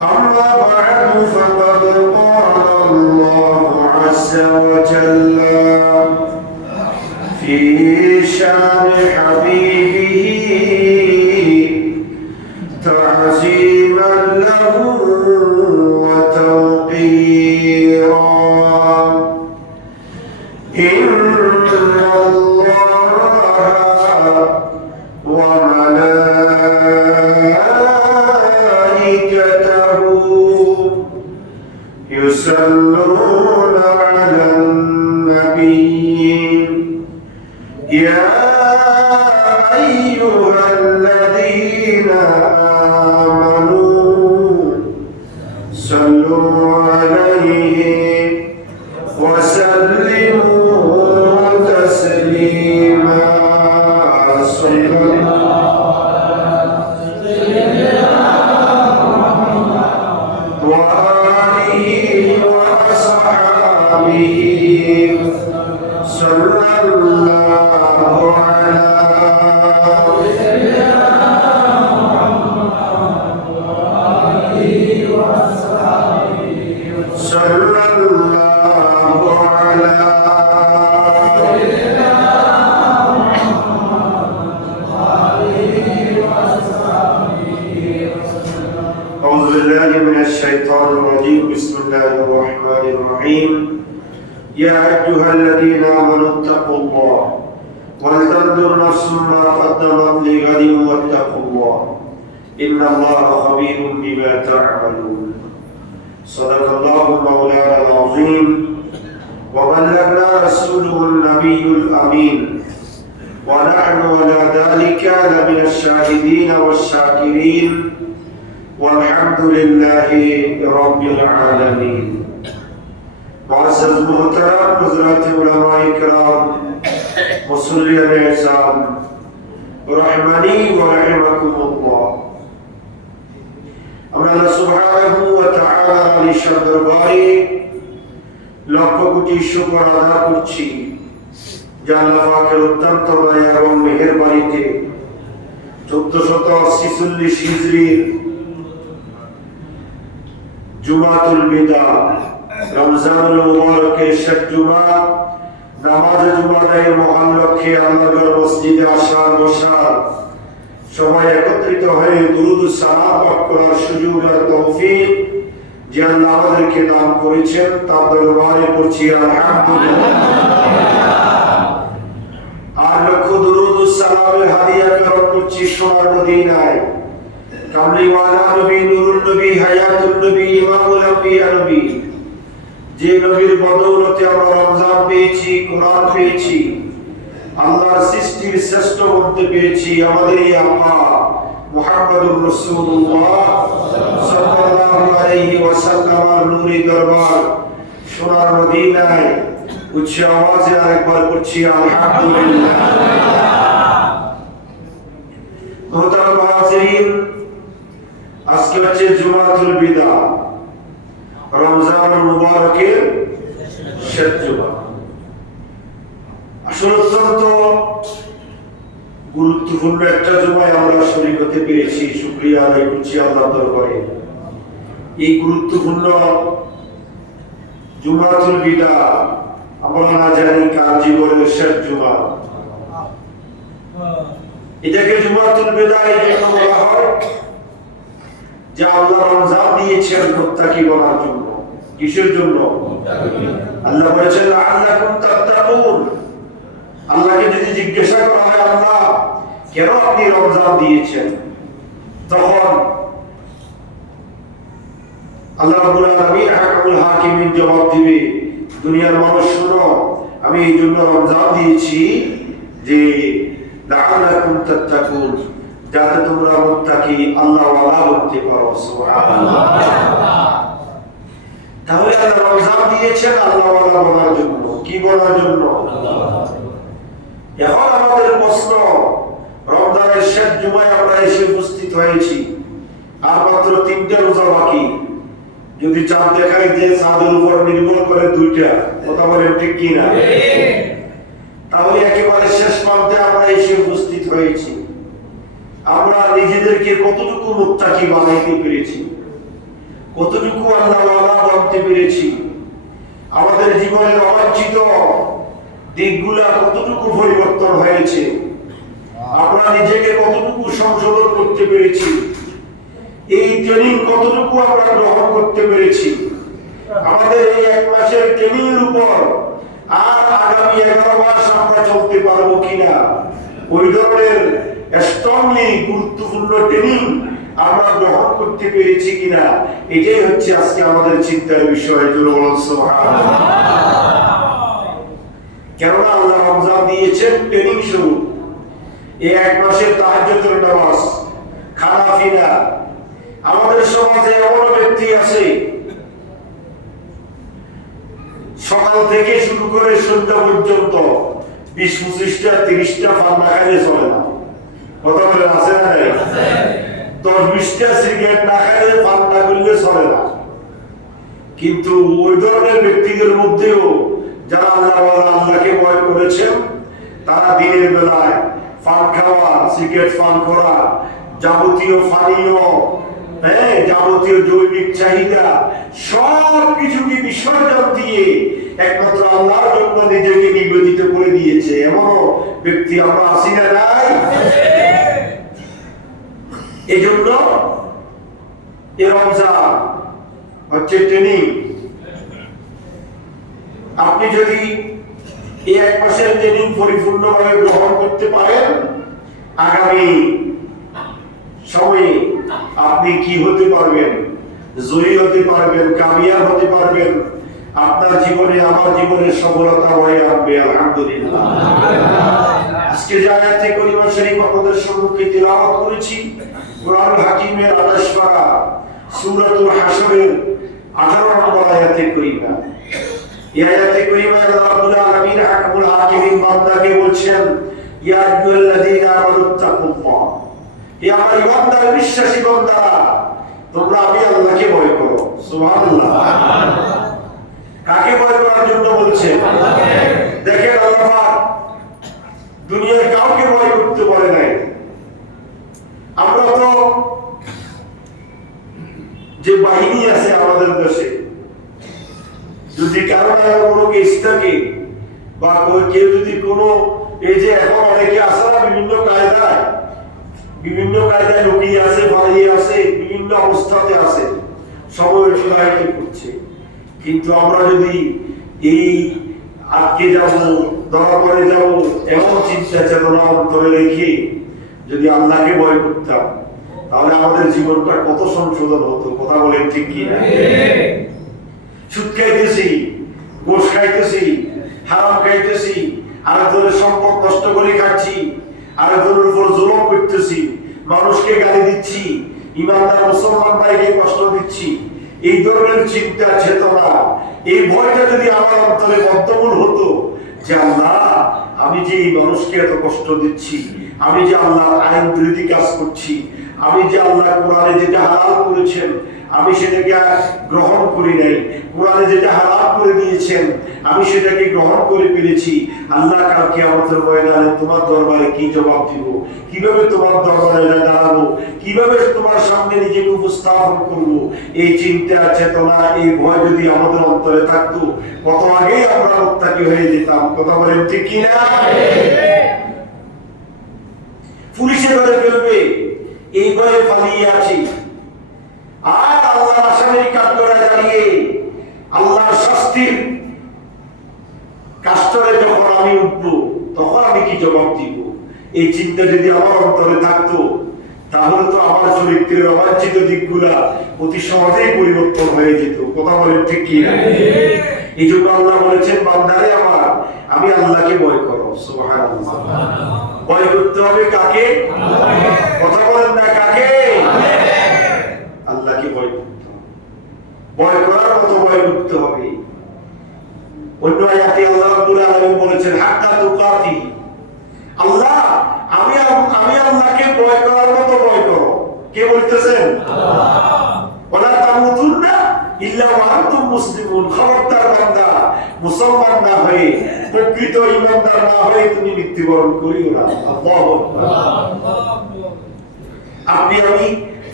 أما بعد فقد قال الله عز وجل في شان حبيبه تعظيما له وتوقيرا إن الله وملائكته يصلون على النبي يا أيها الذين آمنوا صلوا عليه وسلموا تسليما صلى وآله وأصحابه صلى الله على صلى الله على أعوذ بالله من الشيطان الرجيم بسم الله الرحمن الرحيم يا أيها الذين آمنوا اتقوا الله ولتنظر نفس ما قدمت لغد واتقوا الله إن الله خبير بما تعملون صدق الله مولانا العظيم وبلغنا رسوله النبي الأمين ونحن على ذلك لمن الشاهدين والشاكرين والحمد لله رب العالمين معزز محترم حضرات علماء کرام مصلين اعزام رحمني ورحمكم الله আমরা আল্লাহ সুবহানাহু ওয়া তাআলার আলিশান দরবারে লক্ষ কোটি শুকর আদা করছি যে আল্লাহ পাকের অত্যন্ত দয়া এবং মেহেরবানিতে 1446 হিজরির জুমাতুল বিদা রমজানুল মুবারকের শেষ জুমা নামাজ জুমাদায়ের মহান লক্ষ্যে আল্লাহর মসজিদে আসার বসার সবাই একত্রিত হয়ে দুরূদ ও সালাম পাঠ করার সুযোগ আর তৌফিক যে আল্লাহ আমাদেরকে দান করেছেন তার দরবারে পড়ছি আলহামদুলিল্লাহ আর লক্ষ দুরূদ ও সালামের হাদিয়া করণ করছি সোনার মদিনায় কামলিওয়ালা নবী নুরুল নবী হায়াতুল নবী ইমামুল আম্বিয়া নবী যে নবীর বদৌলতে আমরা রমজান পেয়েছি কোরআন পেয়েছি আল্লাহর সৃষ্টির শ্রেষ্ঠ মধ্যে পেয়েছি আমাদের এই আম্মা মুহাম্মদুর রাসূলুল্লাহ সাল্লাল্লাহু আলাইহি ওয়াসাল্লামের নূরি দরবার সোনার মদিনায় উচ্চ আওয়াজে আরেকবার পড়ছি আলহামদুলিল্লাহ মুহতারাম হাজিরিন আজকে হচ্ছে জুমাতুল বিদা রমজানুল মুবারকের শেষ জুমা আসলে অত্যন্ত গুরুত্বপূর্ণ একটা জুমায় আমরা শরীক হতে পেরেছি শুকরিয়া আদায় করছি আল্লাহর দরবারে এই গুরুত্বপূর্ণ জুমাতুল বিদা আমরা না জানি কার জীবনের শেষ জুমা এটাকে জুমাতুল বিদা এই জন্য বলা হয় যে আল্লাহ রমজান দিয়েছেন মুত্তাকি বনার জন্য কিসের জন্য আল্লাহ বলেছেন লাআল্লাকুম তাত্তাকুন আল্লাহকে যদি জিজ্ঞাসা করা হয় আল্লাহ কেন আপনি রমজান দিয়েছেন তখন আল্লাহ রাব্বুল আলামিন হাকামুল হাকিমিন জবাব দিবে দুনিয়ার মানুষ শুনো আমি এই জন্য রমজান দিয়েছি যে লাআল্লাকুম তাত্তাকুন যাতে তোমরা মুত্তাকি আল্লাহ ওয়ালা হতে পারো সুবহানাল্লাহ তাহলে আল্লাহ রমজান দিয়েছেন আল্লাহ ওয়ালা বনার জন্য কি বনার জন্য এখন আমাদের প্রশ্ন রমজানের শেষ জুমায় আমরা এসে উপস্থিত হয়েছি আর মাত্র 3টা রোজা বাকি যদি চাঁদ দেখায় যে চাঁদের উপর নির্ভর করে 2টা কথা বলেন ঠিক কি না তাহলে একেবারে শেষ প্রান্তে আমরা এসে উপস্থিত হয়েছি আমরা নিজেদেরকে কতটুকু মুত্তাকি বানাইতে পেরেছি কতটুকু আল্লাহ ওয়ালা বলতে পেরেছি, আমাদের জীবনের অবাঞ্ছিত দিকগুলা কতটুকু পরিবর্তন হয়েছে, আমরা নিজেকে কতটুকু সংশোধন করতে পেরেছি, এই ট্রেনিং কতটুকু আমরা গ্রহণ করতে পেরেছি, আমাদের এই 1 মাসের ট্রেনিং এর উপর আর আগামী 11 মাস আমরা চলতে পারবো কিনা, ওই ধরনের স্ট্রংলি গুরুত্বপূর্ণ ট্রেনিং আমরা গ্রহণ করতে পেরেছি কিনা, এটাই হচ্ছে আজকে আমাদের চিন্তার বিষয়। কেননা আল্লাহ রমজান দিয়েছেন ট্রেনিং শুরু, এই 1 মাসের তাহাজ্জুদের নামাজ, খানা পিনা। আমাদের সমাজে এমন ব্যক্তি আছে সকাল থেকে শুরু করে সন্ধ্যা পর্যন্ত 20-25টা 30টা পান না খাইলে চলে না। কথা বলে আছে না নাই? 10-20টা সিগারেট না খাইলে পান না করলে চলে না। কিন্তু ওই ধরনের ব্যক্তিদের মধ্যেও যারা আল্লাহকে ভয় করেছেন, তারা দিনের বেলায় পান খাওয়া, সিগারেট পান করা, যাবতীয় পানীয়, যাবতীয় জৈবিক চাহিদা সব কিছুকে বিসর্জন দিয়ে একমাত্র আল্লাহর জন্য নিজেকে নিবেদিত করে দিয়েছে। এমন ব্যক্তি আমরা আছি না নাই? এই জন্য এই রমজান হচ্ছে ট্রেনিং। আপনি যদি এই 1 মাসের ট্রেনিং পরিপূর্ণভাবে গ্রহণ করতে পারেন, আগামী সময়ে আপনি কি হতে পারবেন? জয়ী হতে পারবেন, কামিয়াব হতে পারবেন। আপনার জীবনে আমার জীবনে সফলতা হয়ে আসবে আলহামদুলিল্লাহ। আজকে যে আয়াতে কারিমা শরীফ আপনাদের সম্মুখে তিলাওয়াত করেছি, কোরআনুল হাকিমের 28 পারা সূরাতুল হাশরের 18 নম্বর আয়াতে কারিমা। এই আয়াতে কারিমা আল্লাহ রাব্বুল আলামিন হাকিমুল হাকিমিন বান্দাকে বলছেন, ইয়া আইয়ুহাল্লাযীনা আমানু তাকুল্লাহ, হে আমার ঈমানদার বিশ্বাসী বান্দারা, তোমরা আমি আল্লাহকে ভয় করো। সুবহানাল্লাহ। কাকে ভয় করার জন্য বলছেন? দেখেন আল্লাহ পাক দুনিয়ার কাউকে ভয় করতে বলে নাই। আমরা তো যে বাহিনী আছে আমাদের দেশে, যদি কারো কোনো কেস থাকে বা কেউ যদি কোনো, এই যে এখন অনেকে আসে না বিভিন্ন কায়দায় লুকিয়ে আছে, পালিয়ে আছে, বিভিন্ন অবস্থাতে আছে, সময় অতিবাহিত করছে। কিন্তু আমরা যদি এই আটকে যাব, ধরা পড়ে যাব, এমন চিন্তা চেতনা অন্তরে রেখে যদি আল্লাহকে ভয় করতাম, তাহলে আমাদের জীবনটা কত সংশোধন হতো। কথা বলেন ঠিক কি না? সুদ খাইতেছি, ঘুষ খাইতেছি, হারাম খাইতেছি, আরেকজনের সম্পদ নষ্ট করে খাচ্ছি, আরেকজনের উপর জুলুম করতেছি, মানুষকে গালি দিচ্ছি, ইমানদার মুসলমান ভাইকে কষ্ট দিচ্ছি, এই ধরনের চিন্তা চেতনা, এই ভয়টা যদি আমার অন্তরে বদ্ধমূল হতো যে আল্লাহ, আমি যে এই মানুষকে এত কষ্ট দিচ্ছি, আমি যে আল্লাহর আইন বিরোধী কাজ করছি, আমি যে আল্লাহ কোরআনে যেটা হালাল করেছেন আমি সেটাকে গ্রহণ করি নাই, কোরআনে যেটা হালাল করে দিয়েছেন আমি সেটাকে গ্রহণ করে ফেলেছি, আল্লাহ কাল কিয়ামতের ময়দানে তোমার দরবারে কি জবাব দিব, কিভাবে তোমার দরবারে দাঁড়াবো, কিভাবে তোমার সামনে নিজেকে উপস্থাপন করব, এই চিন্তা চেতনা, এই ভয় যদি আমাদের অন্তরে থাকতো, কত আগেই আমরা মুত্তাকি হয়ে যেতাম। কথা বলেন ঠিক কি না? পুলিশে ধরে ফেলবে এই ভয়ে পালিয়ে আছি, আর আল্লাহর আসামির কাঠগড়ায় দাঁড়িয়ে আল্লাহর শাস্তির কাষ্ঠরে যখন আমি উঠবো, তখন আমি কি জবাব দিব, এই চিন্তা যদি আমার অন্তরে থাকতো, তাহলে তো আমার চরিত্রের অবাঞ্ছিত দিকগুলা অতি সহজেই পরিবর্তন হয়ে যেত। কথা বলেন ঠিক কি না? এই জন্য আল্লাহ বলেছেন, বান্দারে আমার, আমি আল্লাহকে ভয় করো। সুবহানাল্লাহ। ভয় করতে হবে কাকে? কথা বলেন না কাকে? আল্লাহকে ভয় করতে হবে, ভয় করার মতো ভয় করতে হবে। অন্য আয়াতে আল্লাহ রাব্বুল আলামিন বলেছেন, হাক্কা তুকাতি, আল্লাহ আমি আল্লাহকে ভয় করার মতো ভয় করো। কে বলতেছেন? আল্লাহ। ওয়ালা তামুতুন্না ইল্লা ওয়া আনতুম মুসলিমুন, খবরদার বান্দা, মুসলমান না হয়ে, প্রকৃত ঈমানদার না হয়ে তুমি মৃত্যুবরণ করিও না। আল্লাহু আকবার। আপনি আমি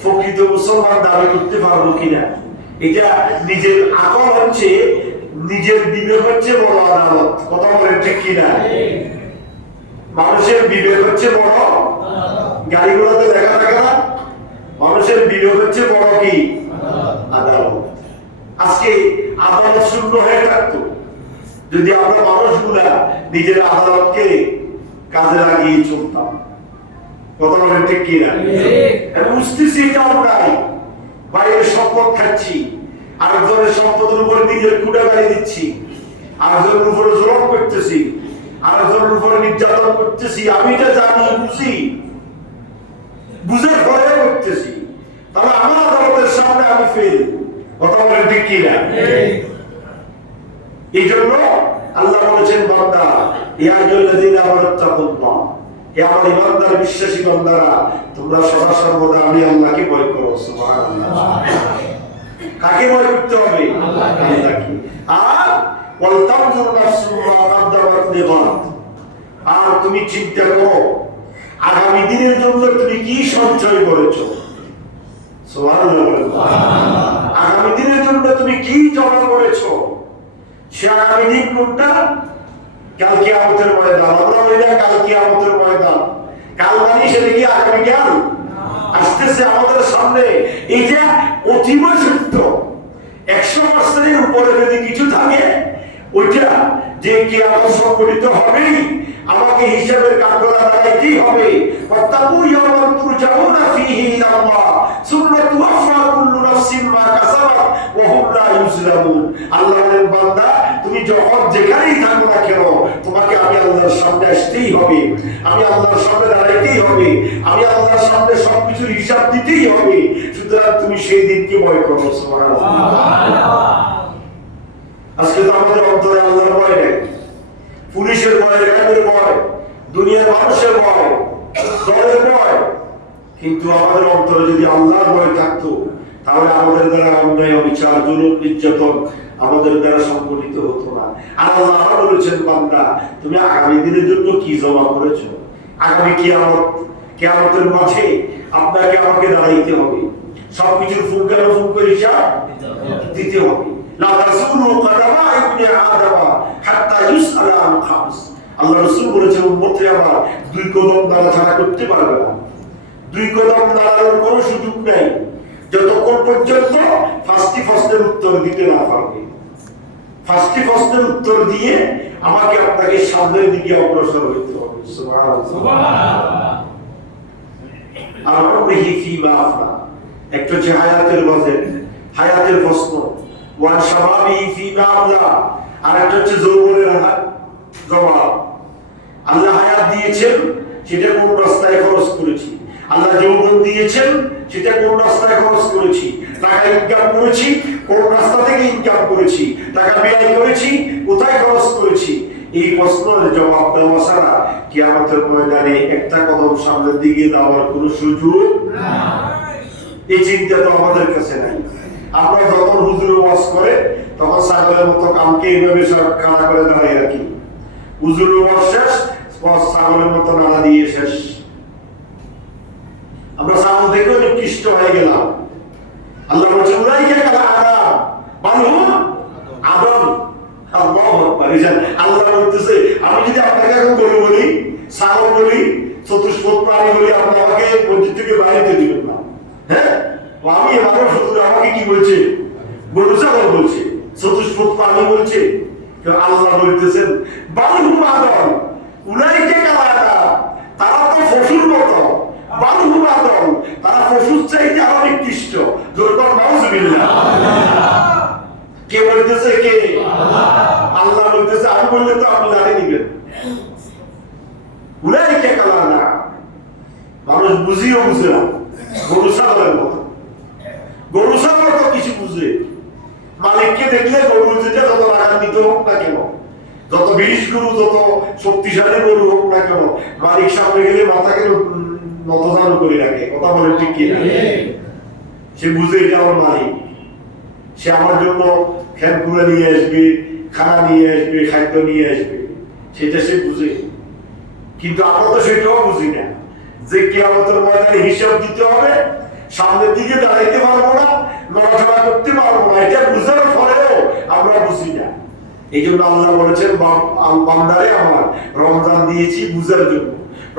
প্রকৃত মুসলমান দাবি করতে পারবো কিনা? এটা নিজের আকল হচ্ছে, নিজের বিবেক হচ্ছে বড় আদালত। কথা বলেন ঠিক কিনা? মানুষের বিবেক হচ্ছে বড়, গাড়িগুলোতে লেখা থাকে না, মানুষের বিবেক হচ্ছে বড় কি আদালত। আজকে আদালত শূন্য হয়ে থাকতো যদি আমরা মানুষগুলা নিজের আদালতকে কাজে লাগিয়ে চলতাম। কথা বলেন ঠিক কিনা? বুঝতেছি এটা আমরাই বাইরের সম্পদ খাচ্ছি, আরেকজনের সম্পদের উপরে নিজের কুড়া গাড়ি দিচ্ছি, আরেকজনের উপরে জুলুম করতেছি, আরেকজনের উপরে নির্যাতন করতেছি। আমি এটা জানি, বুঝি, বুঝে ভয়ে করতেছি, তাহলে আমার আদালতের সামনে আমি ফেল। কথা বলেন ঠিক কিনা? এই জন্য আল্লাহ বলেছেন, বান্দা ইয়া আইয়ুহাল্লাযীনা আমানু তাকুল্লাহ, হে আমার ঈমানদার বিশ্বাসী বান্দারা, তোমরা সদা সর্বদা আমি আল্লাহকে ভয় করো। সুবহানাল্লাহ। কাকে ভয় করতে হবে? আল্লাহকে। আর ওয়াল তানজুর নাফসুম মা কাদ্দামাত লিগাদ, আর তুমি চিন্তা করো আগামী দিনের জন্য তুমি কি সঞ্চয় করেছো। সুবহানাল্লাহ। আগামী দিনের জন্য তুমি কি জমা করেছো। সে আগামী দিন কোনটা? কাল কিয়ামতের ময়দান। আমরা বলি না কাল কিয়ামতের ময়দান, কাল মানে সেটা কি আগামীকাল আসতেছে আমাদের সামনে। এটা অতীব সত্য। 100% উপরে যদি কিছু থাকে ওইটা যে কিয়ামত সংঘটিত হবেই, আমাকে হিসাবের কাঠগড়া দাঁড়াইতেই হবে। ওয়াত্তাকু ইয়াওমান তুরজাউনা ফীহি ইলাল্লাহ সুম্মা তুওয়াফা কুল্লু নাফসিন মা কাসাবাত ওয়া হুম লা ইউজলামুন। আল্লাহর বান্দা, তুমি যখন যেখানেই থাকো না কেন, তোমাকে আমি আল্লাহর সামনে আসতেই হবে, আমি আল্লাহর সামনে দাঁড়াইতেই হবে, আমি আল্লাহর সামনে সবকিছুর হিসাব দিতেই হবে। সুতরাং তুমি সেই দিনকে ভয় করো। সুবহানাল্লাহ। আজকে তো আমাদের অন্তরে আল্লাহর ভয় নেই, পুলিশের ভয়, র্যাবের ভয়, দুনিয়ার মানুষের ভয়, দলের ভয়। কিন্তু আমাদের অন্তরে যদি আল্লাহর ভয় থাকতো, তাহলে আমাদের দ্বারা অন্যায়, অবিচার, জুলুম, নির্যাতন আমাদের দ্বারা সংগঠিত হতো না। আর আল্লাহ বলেছেন, বান্দা তুমি আগামী দিনের জন্য কি জমা করেছো। আগামী কিয়ামতের মাঠে আপনাকে আমাকে দাঁড়াইতে হবে, সবকিছুর ফুঙ্কানুফুঙ্ক হিসাব দিতে হবে। লা তাযুলু কদামা ইবনি আদম হাত্তা ইউসআলা আন খামস। আল্লাহ রাসূল বলেছেন, উম্মতে আমার দুই কদম নাড়াচাড়া করতে পারবে না, দুই কদম নাড়ানোর কোনো সুযোগ নাই যতক্ষণ পর্যন্ত ফার্স্টি প্রশ্নের উত্তর দিতে না পারবে। ফার্স্টি প্রশ্নের উত্তর দিয়ে আমাকে আপনাকে সামনের দিকে অগ্রসর হইতে হবে। সুবহানাল্লাহ। আর আমরিহি ফীমা আফনা, একটা হচ্ছে হায়াতের বাজেট, হায়াতের প্রশ্ন, ওয়ান শাবাবি ফীমা আবলা, আর একটা হচ্ছে যৌবনের জবাব। আল্লাহ হায়াত দিয়েছেন, সেটা কোন রাস্তায় খরচ করেছি। আল্লাহ যৌবন দিয়েছেন, সেটা কোন রাস্তায় খরচ করেছি। টাকা ইনকাম করেছি, কোন রাস্তা থেকে ইনকাম করেছি। টাকা ব্যয় করেছি, কোথায় খরচ করেছি। এই প্রশ্নের জবাব দেওয়া ছাড়া কিয়ামতের ময়দানে একটা কদম সামনের দিকে যাওয়ার কোনো সুযোগ নাই। এই চিন্তা তো আমাদের কাছে নাই। আমরা যখন হুজুর ওয়াজ করে তখন ছাগলের মতো কামকে এইভাবে খাড়া করে দাঁড়িয়ে রাখি। হুজুর ওয়াজ শেষ, ছাগলের মতো নাড়া দিয়ে শেষ। আমরা ছাগল থেকে নিকৃষ্ট হয়ে গেলাম। আল্লাহ বলেছেন, উলাইকা কাল আনাম বাল হুম আদল। আল্লাহু আকবার। আল্লাহ বলতেছে, আমি যদি আপনাকে এখন গরু বলি, ছাগল বলি, চতুষ্পদ প্রাণী বলি, আপনি আমাকে মসজিদ থেকে বাইরে দিবেন না। হ্যাঁ, আমি আমার হুজুর আমাকে কি বলছে? গরু ছাগল বলছে, চতুষ্পদ প্রাণী বলছে। আল্লাহ বলতেছেন, বাল হুম আদল উলাইকা কাল আনাম, তারা তো পশুর মতো। বাল হুম আদল, তারা পশুর চাইতে আরো নিকৃষ্ট। জোরদার নাউজুবিল্লাহ। কে বলতেছে? কে? আল্লাহ বলতেছে। আমি বললে তো আপনি লাঠি দিবেন। উলাইকা কাল আনাম, মানুষ বুঝিও বুঝে না, গরু ছাগলের মতো। গরু ছাগল তো কিছু বুঝে। মালিককে দেখলে গরু যেটা যত রাগান্বিত হোক না কেন, যত বিষ গরু, যত শক্তিশালী গরু হোক না কেন, মালিক সামনে গেলে মাথাকে নতজানু করে রাখে। কথা বলে ঠিক কি না? সে বুঝে এটা আমার মালিক, সে আমার জন্য খেলকুড়া নিয়ে আসবে, খানা নিয়ে আসবে, খাদ্য নিয়ে আসবে, সেটা সে বুঝে। কিন্তু আমরা তো সেটাও বুঝি না যে কিয়ামতের ময়দানে হিসাব দিতে হবে, সামনের দিকে দাঁড়াইতে পারবো না, নড়াচড়া করতে পারবো না। এই জন্য আল্লাহ বলেছেন বান্দারে আমার রমজান দিয়েছি বুঝার জন্য,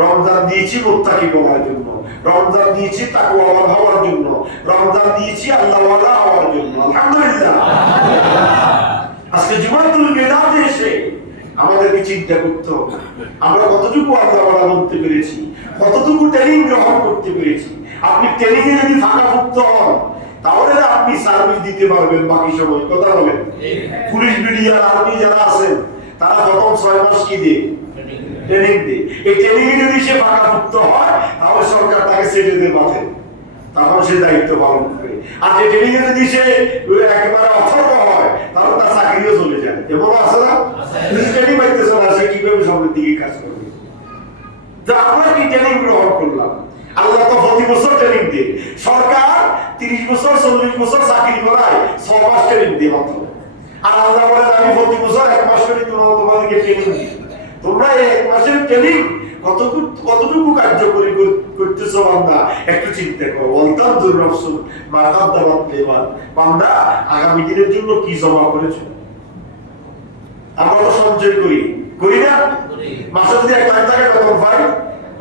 রমজান দিয়েছি মুত্তাকি করার জন্য, রমজান দিয়েছি তাকওয়াওয়ালা হওয়ার জন্য, রমজান দিয়েছি আল্লাহওয়ালা হওয়ার জন্য। আলহামদুলিল্লাহ। আজকে জুমাতুল বিদাতে এসে আমাদেরকে চিন্তা করতে হবে আমরা কতটুকু আল্লাহওয়ালা বলতে পেরেছি, কতটুকু ট্রেনিং গ্রহণ করতে পেরেছি। আপনি ট্রেনিং এ যদি ফাঁকাফুক্ত হন তাহলে আপনি সার্ভিস দিতে পারবেন বাকি সময়। কথা বলেন। পুলিশ বিডিআর আর্মি যারা আছেন তারা প্রথম 6 মাস কি দিয়ে ট্রেনিং দেয়। এই ট্রেনিং এ যদি সে ফাঁকাফুক্ত হয় তাহলে সরকার তাকে ছেড়ে দিয়ে পাঠায়, তখন সে দায়িত্ব পালন করে। আর যে ট্রেনিং এ যদি সে একেবারে অথর্ব হয় তাহলে তার চাকরিও চলে যায়। এমন আছে না? ট্রেনিং পাইতেছে না, সে কিভাবে সামনের দিকে কাজ করবে? তো আমরা কি ট্রেনিং গ্রহণ করলাম? আল্লাহ তো প্রতি বছর ট্রেনিং দেয়। সরকার 30 বছর 40 বছর চাকরি করায় 6 মাস ট্রেনিং দেয় মাত্র। আর আল্লাহ বলেন আমি প্রতি বছর 1 মাস করে তোমাদেরকে ট্রেনিং দিই। তোমরা এই 1 মাসের ট্রেনিং কতটুকু কার্যকরী করতেছো বান্দা একটু চিন্তা করো। ওয়ালতানজুর নাফসুন মা কাদ্দামাত লিগাদ। বান্দা আগামী দিনের জন্য কি জমা করেছো? আমরা তো সঞ্চয় করি না? মাসে যদি 1 লাখ টাকা বেতন পাই,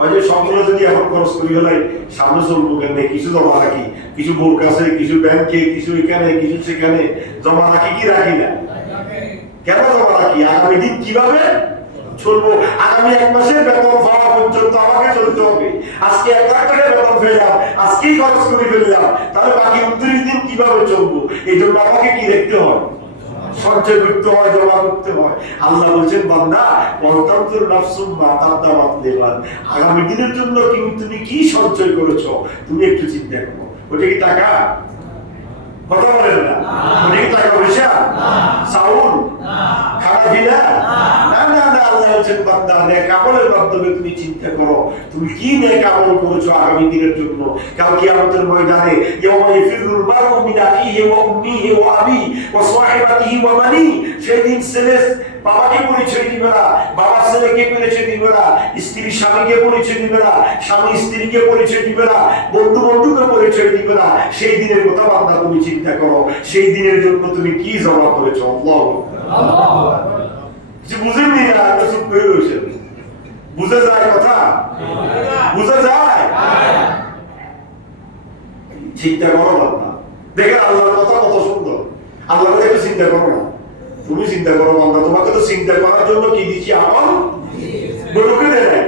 ওই যে সবগুলো যদি এখন খরচ করি হলে সামনে চলবো কেন? কিছু জমা রাখি, কিছু বোর্ড কাছে, কিছু ব্যাংকে, কিছু এখানে, কিছু সেখানে জমা রাখি কি রাখি না? কেন জমা রাখি? আগামী দিন কিভাবে চলবো? আগামী 1 মাসের বেতন পাওয়া পর্যন্ত আমাকে চলতে হবে। আজকে 1 লাখ টাকা বেতন পেলাম, আজকেই খরচ করে ফেললাম, তাহলে বাকি 29 দিন কিভাবে চলবো? এই জন্য আমাকে কি দেখতে হয়? সঞ্চয় করতে হয়, জমা করতে হয়। আল্লাহ বলছেন বান্দা ওয়ালতানজুর নাফসুম মা কাদ্দামাত লিগাদ। আগামী দিনের জন্য তুমি কি সঞ্চয় করেছো তুমি একটু চিন্তা করো। ওটা কি টাকা? কথা বলেন না। ওটা কি টাকা পয়সা? চাউল? খানাপিনা? না না না। আল্লাহ বলছেন বান্দা নেক আমলের মাধ্যমে তুমি চিন্তা করো তুমি কি নেক আমল করেছো আগামী দিনের জন্য। কাল কিয়ামতের ময়দানে ইয়াওমা ইয়াফিরুল মারউ মিন আখিহি ওয়া উম্মিহি ওয়া আবি ওয়া সাহিবাতিহি ওয়া বানি। সেদিন ছেলে বাবাকে পরিচয় দিবে না, বাবা ছেলেকে পরিচয় দিবে না, স্ত্রী স্বামীকে পরিচয় দিবে না, স্বামী স্ত্রীকে পরিচয় দিবে না, বন্ধু বন্ধুকে পরিচয় দিবে না। সেই দিনের কথা বান্দা তুমি চিন্তা করো, সেই দিনের জন্য তুমি কি জমা করেছো। আল্লাহ কিছু বুঝেননি না? চুপ করে রয়েছেন। বুঝে যায় কথা? বুঝে যায়? চিন্তা করো বান্দা। দেখেন আল্লাহর কথা কত সুন্দর। আল্লাহ একটু চিন্তা করো না, তুমি চিন্তা করো বান্দা। তোমাকে তো চিন্তা করার জন্য কি দিয়েছি? আমল গরুকে দেয় নাই।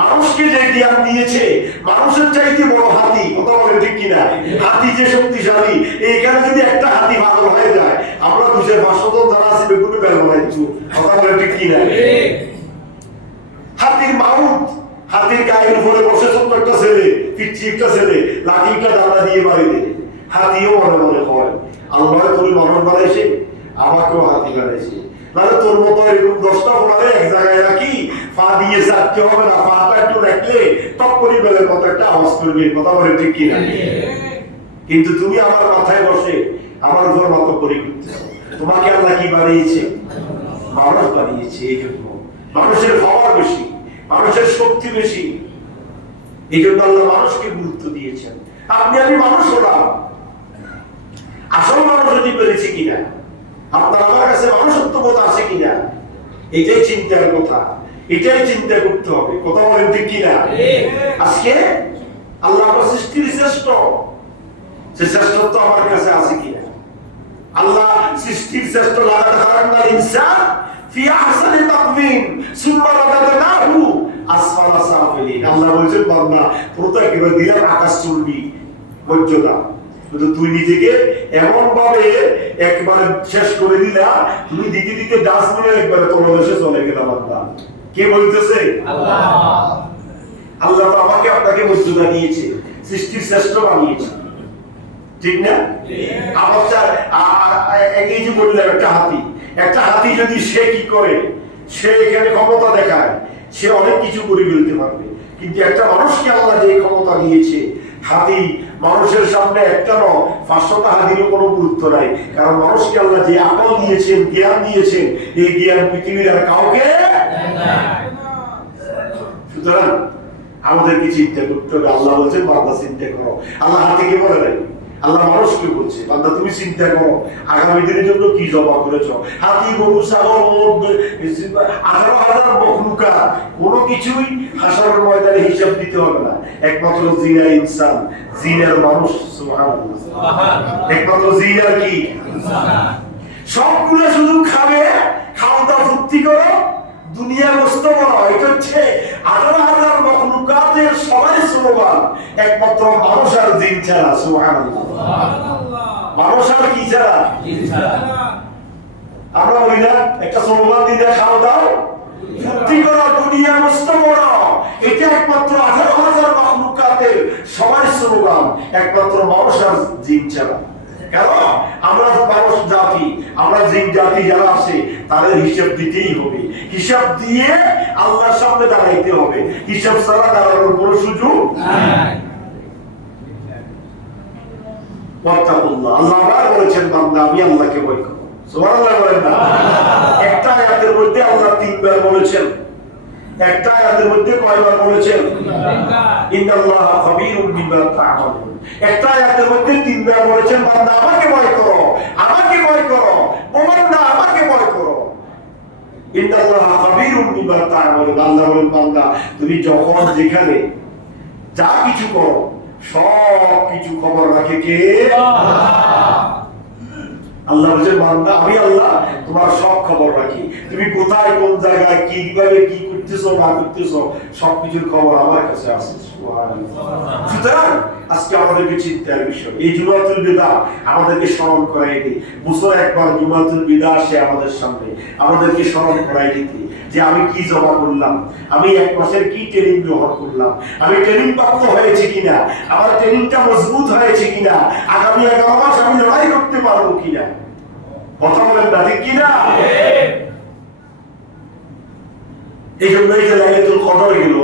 মানুষকে যে জ্ঞান দিয়েছে, মানুষের চাইতে বড় হাতি। কথা বলেন ঠিক কিনা? হাতি যে শক্তিশালী, এইখানে যদি একটা হাতি পাগল হয়ে যায়, আমরা 200-500 জন যারা আছি বেগুনে বেল বানাই দিচ্ছি। কথা বলেন ঠিক কিনা? হাতির মাউত, হাতির গায়ের উপরে বসে ছোট্ট একটা ছেলে, পিচ্ছি একটা ছেলে, লাঠিটা ডালা দিয়ে মারি দেয়। হাতিও মনে মনে হয় আল্লাহ তোর মানুষ বানাইছে, আমাকেও হাতি বানাইছে। নাহলে তোর মতো এরকম 10টা ফোনারে এক জায়গায় রাখি, পা দিয়ে চাটতে হবে না, পাটা একটু রাখলে টপ করি বেলের মতো একটা আওয়াজ করবে। কথা বলে ঠিক কিনা? কিন্তু তুমি আমার মাথায় বসে আমার উপর মতো করি করতেছো। তোমাকে আল্লাহ কি বানিয়েছে? মানুষ বানিয়েছে। এই জন্য মানুষের পাওয়ার বেশি, মানুষের শক্তি বেশি। এই জন্য আল্লাহ মানুষকে গুরুত্ব দিয়েছেন। আপনি আমি মানুষ হলাম, আসল মানুষ হতে পেরেছি কিনা, আপনার আমার কাছে মানুষত্ব বোধ আছে কিনা, এটাই চিন্তার কথা, এটাই চিন্তা করতে হবে। কথা বলেন ঠিক কিনা? আজকে আল্লাহ সৃষ্টির শ্রেষ্ঠ, সে শ্রেষ্ঠত্ব আমার কাছে আছে কিনা? আল্লাহ সৃষ্টির শ্রেষ্ঠ। লাকাদ খালাকনাল ইনসান ফি আহসানি তাকওয়িম সুম্মা রাদাদনাহু আসফালা সাফিলিন। আল্লাহ বলেছেন বান্দা তোর তো একেবারে দিলাম আকাশ চুম্বি মর্যাদা, কিন্তু তুই নিজেকে এমন ভাবে একবারে শেষ করে দিলা, তুমি দিতে দিতে ডাস্টবিনের একবারে তলদেশে চলে গেলা। বান্দা কে বলতেছে? আল্লাহ। আল্লাহ তো আমাকে আপনাকে মর্যাদা দিয়েছে, সৃষ্টির শ্রেষ্ঠ বানিয়েছে, ঠিক না? এই যে বললাম একটা হাতি যদি সে কি করে, সে এখানে ক্ষমতা দেখায়, সে অনেক কিছু করে ফেলতে পারবে। কিন্তু একটা মানুষকে আল্লাহ যে ক্ষমতা দিয়েছে, হাতি মানুষের সামনে একটা নয় 500টা হাতিরও কোনো গুরুত্ব নাই। কারণ মানুষকে আল্লাহ যে আকল দিয়েছেন, জ্ঞান দিয়েছেন, এই জ্ঞান পৃথিবীর আর কাউকে। সুতরাং আমাদেরকে চিন্তা করতে হবে। আল্লাহ বলছেন বান্দা চিন্তা করো। আল্লাহ হাতিকে বলে নাই, আল্লাহ মানুষকে বলছে, বান্দা তুমি চিন্তা করো আগামী দিনের জন্য কি জমা করেছো। হাতি, গরু, ছাগল, 18,000 মখলুকাত, কোনো কিছুই হাসরের ময়দানে হিসাব দিতে হবে না। একমাত্র জিন আর ইনসান, জিন আর মানুষ। সুবহানাল্লাহ, একমাত্র জিন আর কি ইনসান। সবগুলো শুধু খাবে, খাওয়া দাওয়া ফুর্তি করো, দুনিয়া নষ্ট করা। এটা হচ্ছে 18,000 মখলুকাতের সবাই স্লোগান, একমাত্র মানুষ আর জিন ছাড়া। সুবহানাল্লাহ, মানুষ আর কি ছাড়া? জিন ছাড়া। আমরা বলি না একটা স্লোগান দিয়ে খাওয়া দাও ফুর্তি করো, দুনিয়া নষ্ট করো। এটা একমাত্র 18,000 মখলুকাতের সবাই স্লোগান, একমাত্র মানুষ আর জিন ছাড়া। কারণ আমরা মানুষ জাতি, আমরা জিন জাতি যারা আছে তাদের হিসাব দিতেই হবে। হিসাব দিয়ে আল্লাহর সামনে দাঁড়াইতে হবে। হিসাব ছাড়া দাঁড়ানোর কোনো সুযোগ নাই। ওয়াত্তাকুল্লাহ, আল্লাহ আবার বলেছেন বান্দা আমি আল্লাহকে ভয় করো। সুবহানাল্লাহ বলেন না? একটা আয়াতের মধ্যে আল্লাহ 3 বার বলেছেন। একটা আয়াতের মধ্যে কয়বার বলেছেন? ইন্নাল্লাহা খাবীরুম বিমা তা'মালুন। একটা আয়াতের মধ্যে 3 বার বলেছেন বান্দা আমাকে ভয় করো, আমাকে ভয় করো, বান্দা আমাকে ভয় করো। ইন্নাল্লাহা খাবীরুম বিমা তা'মালুন। আল্লাহ বলেন বান্দা তুমি যখন যেখানে যা কিছু করো সব কিছু খবর রাখে কে? আল্লাহ বলেন বান্দা আমি আল্লাহ তোমার সব খবর রাখি। তুমি কোথায় কোন জায়গায় কিভাবে কি করতেছো না করতেছো সবকিছুর খবর আমার কাছে আছে। সুতরাং আজকে আমাদেরকে চিন্তার বিষয় এই জুমাতুল বিদা আমাদেরকে স্মরণ করাই দিই। বছর একবার জুমাতুল বিদা আসে আমাদের সামনে, আমাদেরকে স্মরণ করাই দিতে যে আমি কি জমা করলাম, আমি 1 মাসের কি ট্রেনিং গ্রহণ করলাম, আমি ট্রেনিং প্রাপ্ত হয়েছে কিনা, আমার ট্রেনিংটা মজবুত হয়েছে কিনা, আগামী 11 মাস আমি লড়াই করতে পারবো কিনা। কথা বলেন না ঠিক কিনা? এই জন্যই যে লাইলাতুল কদর গেল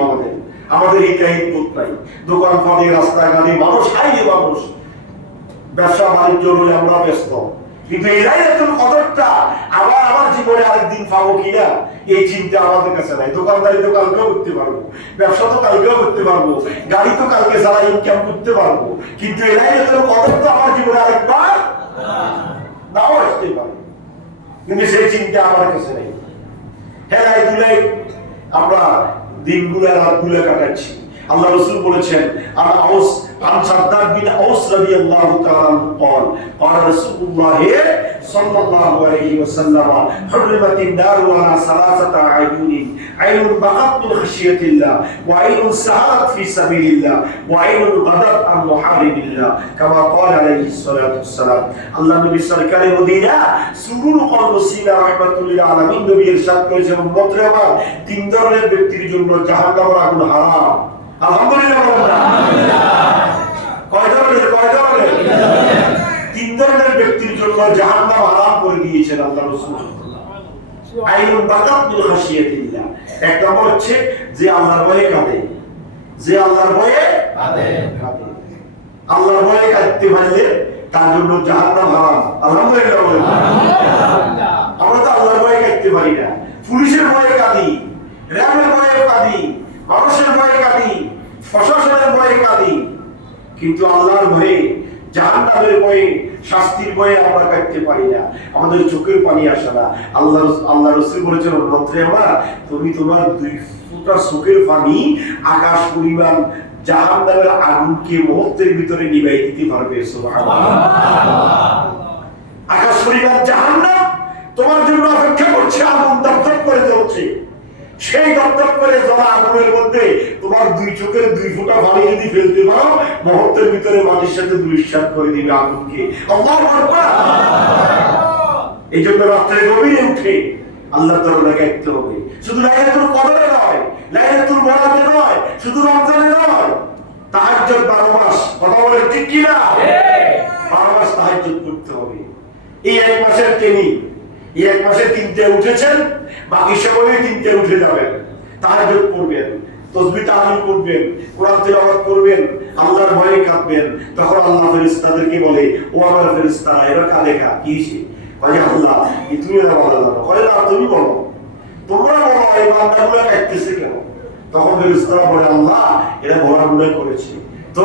আমাদের এই কাহিনী নাই। দোকান পাটে রাস্তাঘাটে মানুষ হাইরে মানুষ, ব্যবসা বাণিজ্য নিয়ে আমরা ব্যস্ত, কিন্তু এই লাইলাতুল কদরটা আবার আমার জীবনে আরেকদিন পাবো কিনা এই চিন্তা আমাদের কাছে নাই। দোকানদারি তো কালকেও করতে পারবো, ব্যবসা তো কালকেও করতে পারবো, গাড়ি তো কালকে সারা ইনকাম করতে পারবো, কিন্তু এই লাইলাতুল কদর তো আমার জীবনে আরেকবার নাও আসতে পারে, কিন্তু সেই চিন্তা আমার কাছে নেই। হেলাই দুলাই আমরা দিনগুলো রাতগুলো কাটাচ্ছি। আল্লাহ রাসূল বলেছেন عن شداد بن أوس رضي الله تعالى عنه قال قال رسول الله صلى الله عليه وسلم حرمت النار على 3 أعين عين بقت من خشية الله وعين سهرت في سبيل الله وعين غضت عن محارم الله كما قال عليه الصلاة والسلام। আল্লাহ নবী সরকারে মদিনা সুরুর কলব সিনা রাহমাতুল্লিল আলামিন নবী ইরশাদ করেছেন উম্মতরে আমার 3 ধরনের ব্যক্তির জন্য জাহান্নামের আগুন হারাম। আলহামদুলিল্লাহ আলহামদুলিল্লাহ। কয় ধরনের? 3 ধরনের ব্যক্তির জন্য জাহান্নাম হারাম করে দিয়েছেন আল্লাহ রাসূল। আইনুন বাকাত মিন খাশিয়াতিল্লাহ, এক নম্বর হচ্ছে যে আল্লাহর ভয়ে কাঁদে, যে আল্লাহর ভয়ে কাঁদে। আল্লাহর ভয়ে কাঁদতে পারলে তার জন্য জাহান্নাম হারাম। আলহামদুলিল্লাহ বলেন। আমরা তো আল্লাহর ভয়ে কাঁদতে পারি না, পুলিশের ভয়ে কাঁদি, র্যাবের ভয়ে কাঁদি, মানুষের ভয়ে কাঁদি, প্রশাসনের ভয়ে কাঁদি, কিন্তু আল্লাহর ভয়ে জাহান্নামের ভয়ে শাস্তির ভয়ে আমরা কাঁদতে পারি না, আমাদের চোখের পানি আসে না। আল্লাহ রাসূল বলেছেন উম্মতে আমার তুমি তোমার 2 ফোঁটা চোখের পানি আকাশ পরিমাণ জাহান্নামের আগুনকে মুহূর্তের ভিতরে নিভাই দিতে পারবে। সুবহানাল্লাহ। আকাশ পরিমাণ জাহান্নাম তোমার জন্য অপেক্ষা করছে, আগুন দপদপ করে জ্বলছে। সেই দপদপ করে জ্বলা আগুনের মধ্যে তোমার 2 চোখের 2 ফোঁটা পানি যদি ফেলতে পারো মুহূর্তের ভিতরে মাটির সাথে দুলিশাত করে দিবে আগুনকে। আল্লাহু আকবার। এই জন্য রাত্রে গভীরে উঠে আল্লাহর দরবারে গাইতে হবে। শুধু লাইলাতুল কদরে নয়, লাইলাতুল বরাতে নয়, শুধু রমজানে নয়, তাহাজ্জুদ 12 মাস। কথা বলেন ঠিক কি না? ঠিক। 12 মাস তাহাজ্জুদ করতে হবে। এই 1 মাসের ট্রেনিং, এই 1 মাসে 3টে উঠেছেন, বাকি সময়ে 3টে উঠে যাবেন, তাহাজ্জুদ পড়বেন, তাসবিহ তাহলিল করবেন, কোরআন তেলাওয়াত করবেন, আল্লাহর ভয়ে কাঁদবেন। তখন আল্লাহ ফেরেশতাদেরকে বলে ও আমার ফেরেশতারা এরা কাঁদে কি হইছে? বলে আল্লাহ এই তুমি না বলা জানো। বলে না তুমি বলো, তোমরা বলো এই বান্দাগুলো কাঁদতেছে কেন? তখন ফেরেশতারা বলে আল্লাহ এরা বড় গুনাহ করেছে। তো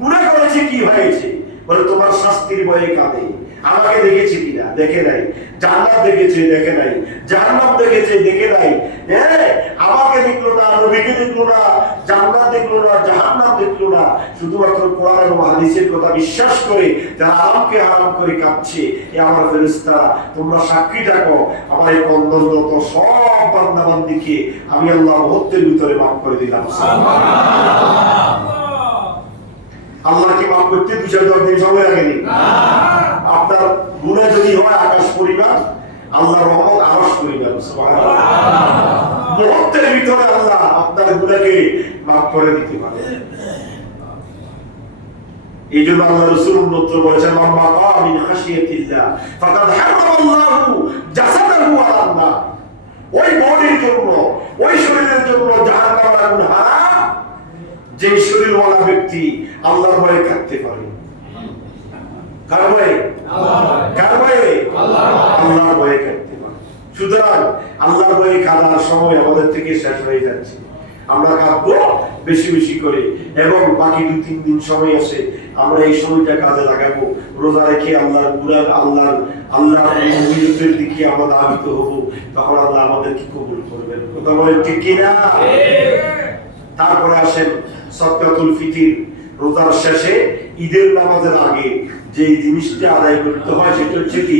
গুনাহ করেছে কি হয়েছে? বলে তোমার শাস্তির ভয়ে কাঁদে। আমাকে দেখেছে কিনা? দেখে নাই। জান্নাত দেখেছে? দেখে নাই। জাহান্নাম দেখেছে? দেখে নাই। আমাকে দেখলো না, নবীকে দেখলো না, জান্নাত দেখলো না, জাহান্নাম দেখলো না। শুধুমাত্র কোরআন এবং হাদিসের কথা বিশ্বাস করে যারা আরামকে হারাম করে কাঁদছে, এ আমার ফেরেশতারা তোমরা সাক্ষী থাকো, আমার এই কন্দনরত সব বান্দাবান্দিকে আমি আল্লাহ মুহূর্তের ভিতরে মাফ করে দিলাম। আল্লাহকে মাফ করতে 2-10 দিন সময় লাগেনি। আপনার গুনাহ যদি হয় আকাশ পরিমাণ, আল্লাহর রহমত আরশ পরিমাণ। সুবহানাল্লাহ। মুহূর্তের ভিতরে আল্লাহ আপনার গুনাহকে মাফ করে দিতে পারে। এই জন্য আল্লাহ রাসূল উন্নত বলেছেন, মাম্মা কা মিন খাশিয়াতিল্লাহ ফাকাদ হারামাল্লাহু জাসাদাহু আলান নার। ওই বডির জন্য, ওই শরীরের জন্য জাহান্নামের আগুন হারাম যে শরীরওয়ালা ব্যক্তি আল্লাহর ভয়ে কাঁদতে পারে। কার ভয়ে? কার ভয়ে? আল্লাহর ভয়ে কাঁদতে পারে। সুতরাং আল্লাহর ভয়ে কাঁদার সময় আমাদের থেকে শেষ হয়ে যাচ্ছে। আমরা কাঁদবো বেশি বেশি করে, এবং বাকি 2-3 দিন সময় আছে, আমরা এই সময়টা কাজে লাগাবো। রোজা রেখে আল্লাহর গুনাহ, আল্লাহর বিরুদ্ধের দিকে আমরা ধাবিত হব, তখন আল্লাহ আমাদেরকে কবুল করবেন। কথা বলেন ঠিক কিনা? তারপরে আসেন সাদকাতুল ফিতর। রোজার শেষে ঈদের নামাজের আগে যে জিনিসটা আদায় করতে হয় সেটা হচ্ছে কি?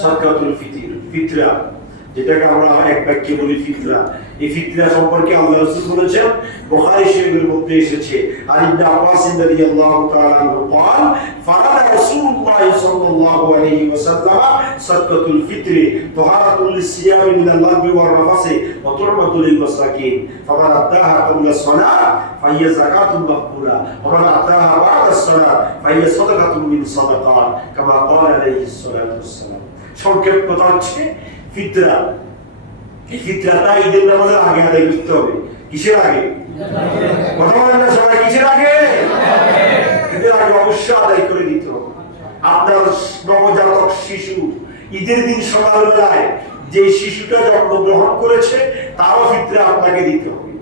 সাদকাতুল ফিতর, ফিতরা, যেটাকে আমরা এক বাক্যে বলি ফিতরা। এই ফিতরা সম্পর্কে আল্লাহ রাসূল বলেছেন, বুখারী শরীফের মধ্যে এসেছে, আলী ইবনে আব্বাস রাদিয়াল্লাহু তাআলা আনহু قال فرض رسول الله صلى الله عليه وسلم صدقة الفطر طهارة للصيام من اللغو والرفث وطعمة للمساكين فمن أداها قبل الصلاة فهي زكاة مقبولة ومن أداها بعد الصلاة فهي صدقة من صدقات كما قال عليه الصلاة والسلام। সংক্ষেপ কথা হচ্ছে ফিতরা। এই ফিতরাটা ঈদের নামাজের আগে আদায় করতে হবে। কিসের আগে? কথা বলেন না সবাই, কিসের আগে? ঈদের আগে অবশ্যই আদায় করে দিতে হবে। আপনার নবজাতক শিশু ঈদের দিন সকালবেলায় যে শিশুটা জন্মগ্রহণ করেছে তারও ফিতরা আপনাকে দিতে হবে।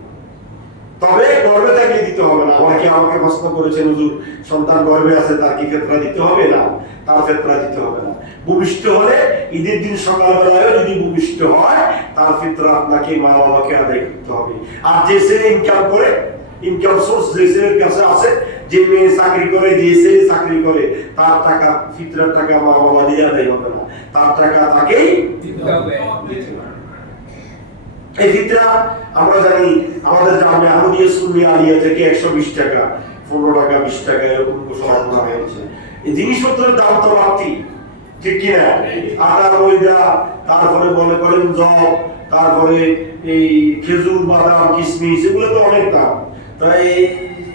তবে গর্ভে থাকলে দিতে হবে না। আমাকে প্রশ্ন করেছেন, হুজুর সন্তান গর্ভে আছে তার কি ফিতরা দিতে হবে? না, তার ফিতরা দিতে হবে না। ভূমিষ্ঠ হলে ঈদের দিন সকালবেলায় যদি ভূমিষ্ঠ হয় তার ফিতরা আপনাকে মা বাবাকে আদায় করতে হবে। আর যে ছেলে ইনকাম করে, ইনকাম সোর্স যে ছেলের কাছে আছে, যে মেয়ে চাকরি করে, যে ছেলে চাকরি করে, তার টাকা, ফিতরার টাকা মা বাবা দিয়ে আদায় হবে না, তার টাকা তাকেই দিতে হবে। এই ফিতরা আমরা জানি আমাদের জামিয়া আহমদিয়া সুন্নি আলিয়া থেকে 120 টাকা, 15 টাকা, 20 টাকা এরকম ঘোষণা করা হয়েছে। এই জিনিসপত্রের দাম তো বাড়তি, ঠিক কিনা? আটা, ময়দা, তারপরে মনে করেন জব, তারপরে এই খেজুর, বাদাম, কিশমিশ, এগুলো তো অনেক দাম। তাই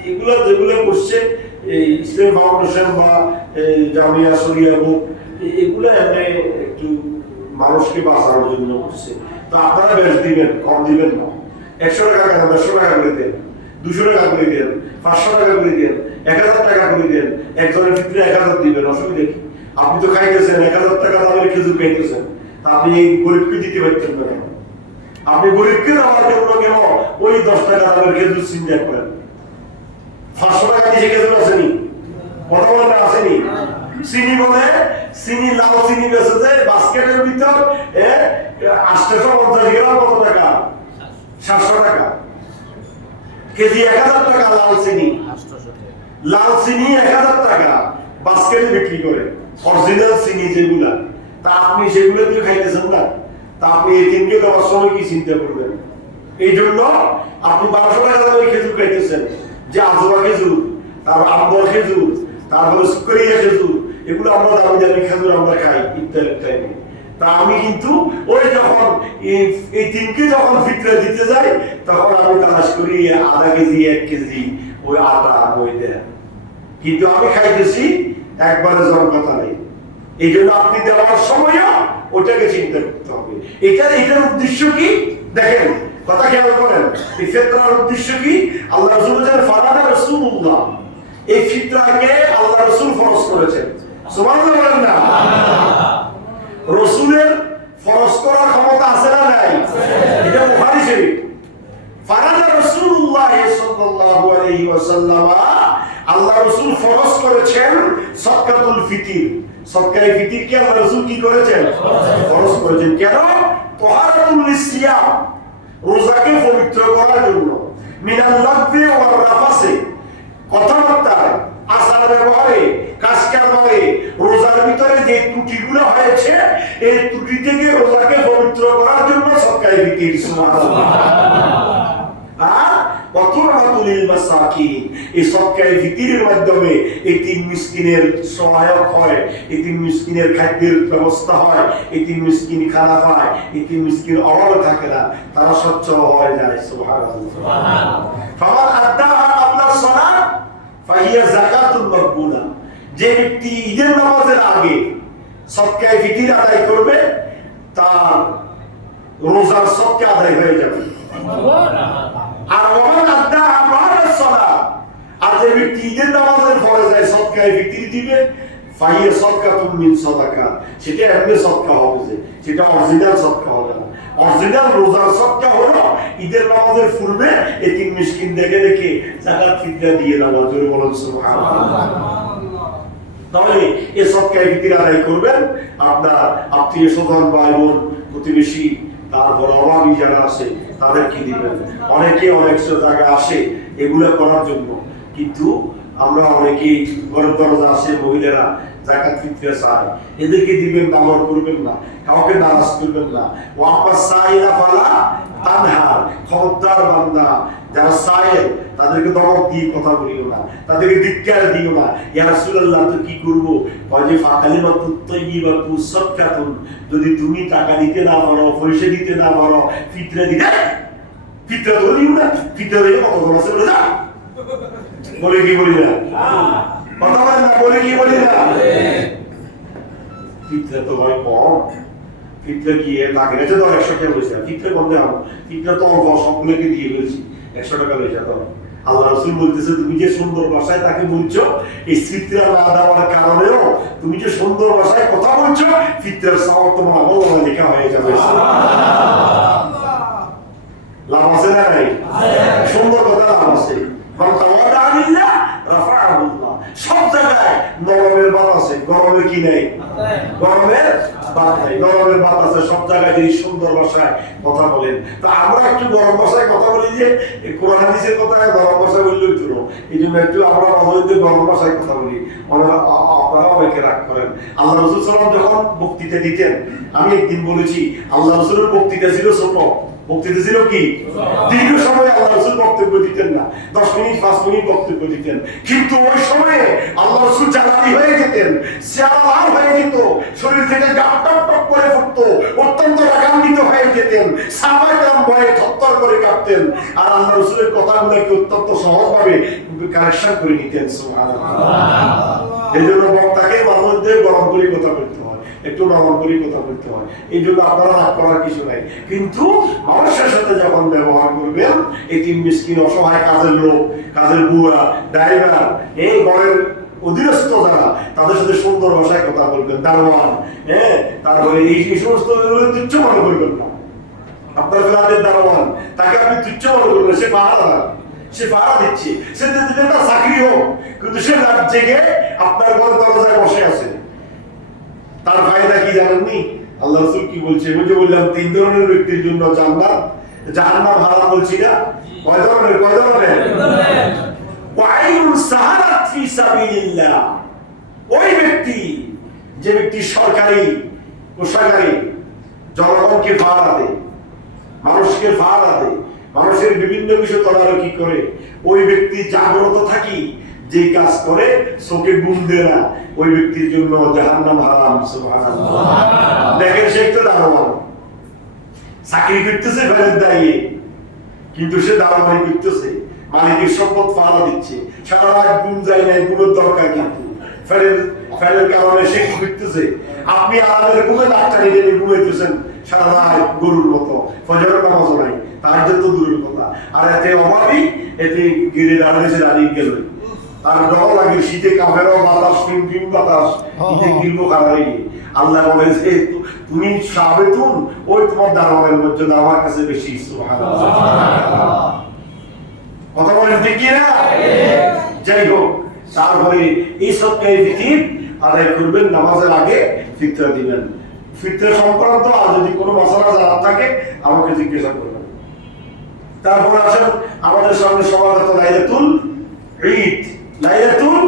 এগুলো যেগুলো করছে এই ইসলাম ফাউন্ডেশন বা জামিয়া শরিয়া বুক, এগুলো একটু মানুষকে বাঁচানোর জন্য করছে। তো আপনারা বেশ দিবেন, কম দিবেন না। 100 টাকা কেন 100 টাকা করে দেন, 200 টাকা করে দেন, 500 টাকা করে দেন, 1000 টাকা করে দেন। একজনের ফিতরে 1000 দিবেন, অসুবিধা কি? আপনি তো খাইতেছেন 1000 টাকা দামের খেজুর খাইতেছেন, আপনি এই গরিবকে দিতে পারতেন না কেন? আপনি গরিবকে দেওয়ার জন্য কেন ওই 10 টাকা দামের খেজুর চিন্তা করেন? 500 টাকা দিয়ে খেজুর আসেনি, কথা বলেন না, আসেনি। চিনি বলে, চিনি, লাল চিনি বেচেছে বাস্কেটের ভিতর 850 গ্রাম, কত টাকা? 700 টাকা কেজি, 1000 টাকা লাল চিনি। লাল চিনি 1000 টাকা বাস্কেটে বিক্রি করে, অরিজিনাল চিনি যেগুলা। তা আপনি সেগুলো দিয়ে খাইতেছেন না, তা আপনি এই তিনকে দেওয়ার সময় কি চিন্তা করবেন? এই জন্য আপনি 1200 টাকা দামের খেজুর খাইতেছেন, যে আজোয়া খেজুর, তারপর আম্বর খেজুর, তারপরে সুকরিয়া খেজুর, এগুলো আমরা দামি দামি খেজুর আমরা খাই ইত্যাদি ইত্যাদি। তা আমি কিন্তু ওই যখন এই তিনকে যখন ফিতরা দিতে যাই তখন আমি তালাশ করি আধা কেজি, 1 কেজি ওই আটা, ময়দা, কিন্তু আমি খাইতেছি একবারে কথা নেই। এই জন্য আপনি দেওয়ার সময়ও ওটাকে চিন্তা করতে হবে। এটার উদ্দেশ্য কি দেখেন, কথা খেয়াল করেন। এই ফিতরার উদ্দেশ্য কি? আল্লাহ রাসূল বলেছেন, ফারাদা রাসূলুল্লাহ, এই ফিতরাকে আল্লাহ রাসূল ফরজ করেছেন। সুবহানাল্লাহ বলেন না? রাসূলের ফরজ করার ক্ষমতা আছে না নাই? এটা বুখারী শরীফ। ফারাদা রাসূলুল্লাহ সাল্লাল্লাহু আলাইহি ওয়াসাল্লাম আল্লাহ রাসূল ফরজ করেছেন সাদকাতুল ফিতর। সদকায়ে ফিতর কি আল্লাহ রাসূল কি করেছেন? ফরজ করেছেন। কেন? তাহারাতুল লিসিয়াম, রোজাকে পবিত্র করার জন্য। মিনাল লাগবি ওয়ার রাফাসে, কথাবার্তায়, আচার ব্যবহারে, কাজ কারবারে রোজার ভিতরে যে ত্রুটিগুলো হয়েছে এই ত্রুটি থেকে রোজাকে পবিত্র করার জন্য সদকায়ে ফিতর। সুবহানাল্লাহ। আর ওয়াতুরাতুল মাসাকিন, এই সদকায়ে ফিতরের মাধ্যমে এতিম মিসকিনের সহায়ক হয়, এতিম মিসকিনের খাদ্যের ব্যবস্থা হয়, এতিম মিসকিন খানা পায়, এতিম মিসকিন অভাব থাকে না, তারা সচ্ছল হয়ে যায়। সুবহানাল্লাহ। সুবহানাল্লাহ। ফামান আদ্দাহা ক্বাবলা সালাত ফাহিয়া যাকাতুন মাকবুলা, যে ব্যক্তি ঈদের নামাজের আগে সদকায়ে ফিতর আদায় করবে তার রোজার সদকা আদায় হয়ে যাবে। আর ওমান আদ্দাহা বা'দা সালাত, আর যে ব্যক্তি ঈদের নামাজের পরে যায় সদকায়ে ফিতর দিবে ফাহিয়া সাদকাতুন মিন সাদাকা, সেটা এমনি সদকা হবে, যে সেটা অরিজিনাল সদকা হবে না। অরিজিনাল রোজার সদকা হলো ঈদের নামাজের পূর্বে এতিম মিসকিন দেখে দেখে যাকাত ফিতরা দিয়ে দেওয়া। জোরে বলুন সুবহানাল্লাহ। তাহলে এই সদকায়ে ফিতর আদায় করবেন, আপনার আত্মীয় স্বজন, ভাই বোন, প্রতিবেশী, তারপর অভাবী যারা আছে তাদেরকে দিবেন। অনেকে অনেক জায়গায় আসে এগুলো করার জন্য, কিন্তু আমরা অনেকেই ঘরের দরজা আসে মহিলারা যাকাত ফিতরা চায়, এদেরকে দিবেন, দামর করবেন না, কাউকে নারাজ করবেন না। ওয়াপাস সাইলা ফালা তানহার, খবরদার বান্দা যারা সাইল তাদেরকে দমক দিয়ে কথা বলিও না, তাদেরকে ধিক্কার দিও না। ইয়া রাসূলুল্লাহ তো কি করব? কয় ফাকালিমাতুত তাইয়্যিবাতু সাদকাতুন, যদি তুমি টাকা দিতে না পারো, পয়সা দিতে না পারো, ফিতরা দিতে, ফিতরা ধরিও না, ফিতরা দিয়ে কত বড় আছে বলে যা, বলে কি বলি না? কথা বলেন না, বলে কি বলি না? ফিতরা তো ভাই কম, ফিতরা কি লাগে না? তো 100 টাকা বলছে, ফিতরা কম দেওয়া, ফিতরা তো অল্প, সবগুলোকে দিয়ে বলছি 100 টাকা লইছে। তো আল্লাহ রাসূল বলতেছে তুমি যে সুন্দর ভাষায় তাকে বলছো, এই ফিতরা না দেওয়ার কারণেও তুমি যে সুন্দর ভাষায় কথা বলছো, ফিতরার সওয়াব তোমার আমলে লেখা হয়ে যাবে। লাভ আছে না নাই? সুন্দর কথা লাভ আছে। মান তাওয়াদা লিল্লাহ রাফাআহু আল্লাহ। সব জায়গায় নরমের বাত আছে, গরমের কি নাই? গরমের বাত নাই, গরমের বাত আছে সব জায়গায়। যদি সুন্দর ভাষায় কথা বলেন, তা আমরা একটু গরম ভাষায় কথা বলি, যে কোরআন হাদিসের কথা গরম ভাষায় বললেই তো, এই জন্য একটু আমরা অবৈধ গরম ভাষায় কথা বলি, আপনারা অনেকে রাগ করেন। আল্লাহ রাসূল সাল্লাল্লাহু আলাইহি ওয়াসাল্লাম যখন বক্তৃতা দিতেন, আমি একদিন বলেছি আল্লাহ রাসূলের বক্তৃতা ছিল ছোট, বক্তৃতা ছিল কি? দীর্ঘ সময় আল্লাহ রাসূল বক্তব্য দিতেন না, 10 মিনিট 5 মিনিট বক্তব্য দিতেন। কিন্তু ওই সময়ে আল্লাহ রাসূল জ্বালানি হয়ে যেতেন, চেহারা হয়ে যেত, শরীর থেকে গাপ টপ টপ করে ফুটতো, অত্যন্ত রাগান্বিত হয়ে যেতেন, সাহাবায়ে কেরাম ভয়ে থরথর করে কাঁপতেন। আর আল্লাহ রাসূলের কথাগুলোকে অত্যন্ত সহজভাবে কালেকশন করে নিতেন। সুবহানাল্লাহ। এইজন্য বক্তাকে মাঝে গরম করে কথা বলতে হয়, একটু নরম করে কথা বলতে হয়। এই জন্য আপনারা রাগ করার কিছু নাই, কিন্তু মানুষের সাথে যখন ব্যবহার করবেন, এতিম মিসকিন, অসহায়, কাজের লোক, কাজের বুয়া, ড্রাইভার, এই ঘরের অধীনস্থ যারা, তাদের সাথে সুন্দর ভাষায় কথা বলবেন। দারোয়ান, তারপরে এই সমস্ত তুচ্ছ মনে করবেন না। আপনার ফ্ল্যাটের দারোয়ান, তাকে আপনি তুচ্ছ মনে করবেন, সে পাহারা, সে পাহারা দিচ্ছে, সে তার চাকরি হোক, কিন্তু সে রাত জেগে আপনার ঘরের দরজায় বসে আছে। তার ফায়দা কি জানেননি? আল্লাহ রাসূল কি বলছে? ওই যে বললাম 3 ধরনের ব্যক্তির জন্য জান্নাত, জাহান্নাম হারাম বলছি না? কয় ধরনের? কয় ধরনের? ওয়াইলুন সাহারাত ফি সাবিলিল্লাহ, ওই ব্যক্তি, যে ব্যক্তি সরকারি কোষাগারে জনগণকে ফায়দা দেয়, মানুষকে ফায়দা দেয়, মানুষের বিভিন্ন বিষয় তদারকি করে, ওই ব্যক্তি জাগ্রত থাকি যে কাজ করে, চোখে ঘুম দেয় না, ওই ব্যক্তির জন্য জাহান্নাম হারাম। সুবহানাল্লাহ। দেখেন সে একটা দারোয়ান, চাকরি করতেছে ফেরের দাঁড়িয়ে, কিন্তু সে দারোয়ানি করতেছে, মালিকের সম্পদ ফালা দিচ্ছে, সারা রাত ঘুম যায় না, ঘুমের দরকার, কিন্তু ফেরের কারণে সে কি করতেছে? আপনি আরামের ঘুমে ডাক্তার নিয়ে ঘুমাইতেছেন সারা রাত গরুর মতো, ফজরের নামাজ নাই, তাহাজ্জুদ তো দূরের কথা। আর এতে অভাবী, এতে গিরে দাঁড়িয়ে গেল, তার ডর লাগে, শীতে কাফেরও বাতাস, ফিম বাতাস, শীতে গিলবো কারারে। আল্লাহ বলে যে তুমি সাবেতুন, ওই তোমার দারোয়ানের মর্যাদা আমার কাছে বেশি। সুবহানাল্লাহ। কথা বলেন ঠিক কি না? যাই হোক, তারপরে এই সপ্তাহে ফিতির আদায় করবেন, নামাজের আগে ফিতরা দিবেন। ফিতরা সংক্রান্ত আর যদি কোনো মশলা জানা থাকে আমাকে জিজ্ঞাসা করবেন। তারপরে আসেন আমাদের সামনে সমাগত লাইলাতুল ঈদ। লাইলাতুল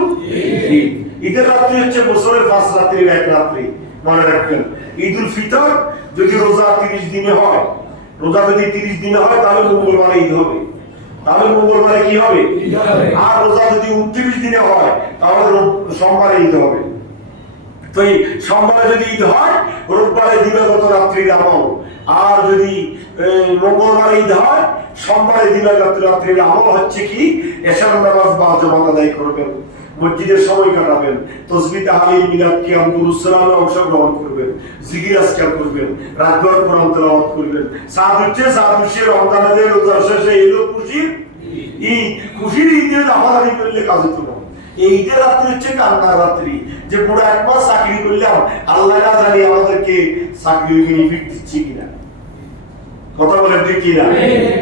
ঈদ, ঈদের রাত্রি হচ্ছে বছরের 5 রাত্রির এক রাত্রি, মনে রাখবেন। ঈদুল ফিতর যদি রোজা 30 দিনে হয়, রোজা যদি 30 দিনে হয় তাহলে মঙ্গলবারে ঈদ হবে, তাহলে মঙ্গলবারে কি হবে? আর রোজা যদি 29 দিনে হয় তাহলে সোমবারে ঈদ হবে। তো এই সোমবারে যদি ঈদ হয় রোববারে দিবাগত রাত্রির আমল, আর যদি মঙ্গলবারে ঈদ হয় সোমবারে দিবাগত রাত্রির আমল হচ্ছে কি? এশার নামাজ বা জামাত আদায় করবেন, মসজিদের সময় কাটাবেন, তাসবিহ তাহলিল মিলাদ কিয়াম দুরূদ সালামে অংশগ্রহণ করবেন, জিকির আজকার করবেন, রাতভর কোরআন তেলাওয়াত করবেন। সাত হচ্ছে রমজানের রোজা শেষে এলো খুশির ঈদ। খুশির ঈদে লাফালাফি করলে কাজে তো না। এই ঈদের রাত্রি হচ্ছে কান্নার রাত্রি, যে পুরো 1 মাস চাকরি করলাম, আল্লাহ না জানি আমাদেরকে চাকরির বেনিফিট দিচ্ছে কিনা। কথা বলেন ঠিক কিনা?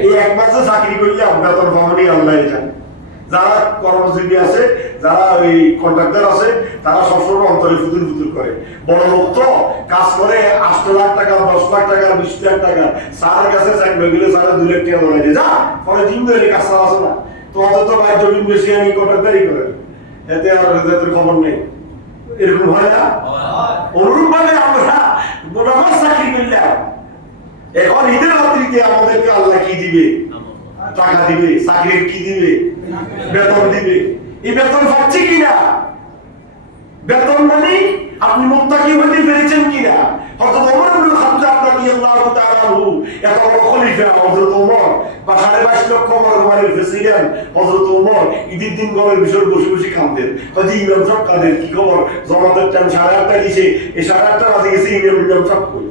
এই 1 মাসে চাকরি করলাম, বেতন পাবনি আল্লাহ জানে। যারা কর্মজীবী আছে, যারা ওই কন্ট্রাক্টর আছে, তারা সবসময় অন্তরে ফুতুর ফুতুর করে। বড় লোক তো কাজ করে 8 লাখ টাকা, 10 লাখ টাকা, 20 লাখ টাকা, স্যারের কাছে চাকরি গেলে স্যার 2 লাখ টাকা ধরে যা পরে দিন ধরে কাজ চালাচ্ছে না। তো অত ভাই জমিন বেশি আমি কন্ট্রাক্টারই করে, এতে আর রেজাল্টের খবর নেই। এরকম হয় না? অনুরূপ ভাবে আমরা গোটা মাস চাকরি করলাম, এখন ঈদের রাত্রিতে আমাদেরকে আল্লাহ কি দিবে? টাকা দিবে। চাকরির কি দিবে? বেতন দিবে। এই বেতন পাচ্ছি কিনা? বেতন মানে আপনি মুত্তাকি হতে পেরেছেন কিনা? হযরত ওমর ইবনে খাত্তাব রাদিয়াল্লাহু তাআলা আনহু, এত বড় খলিফা হযরত ওমর, বা 22.5 লক্ষ মুসলমানের প্রেসিডেন্ট হযরত ওমর, ঈদের দিন ঘরের ভিতর বসে বসে কাঁদেন। কাজে ইমাম সাহেব কাদের কি খবর? জামাতের টাইম 8:30 দিছে, এই 8:30 বাজে গেছে, ইমাম সাহেব কই?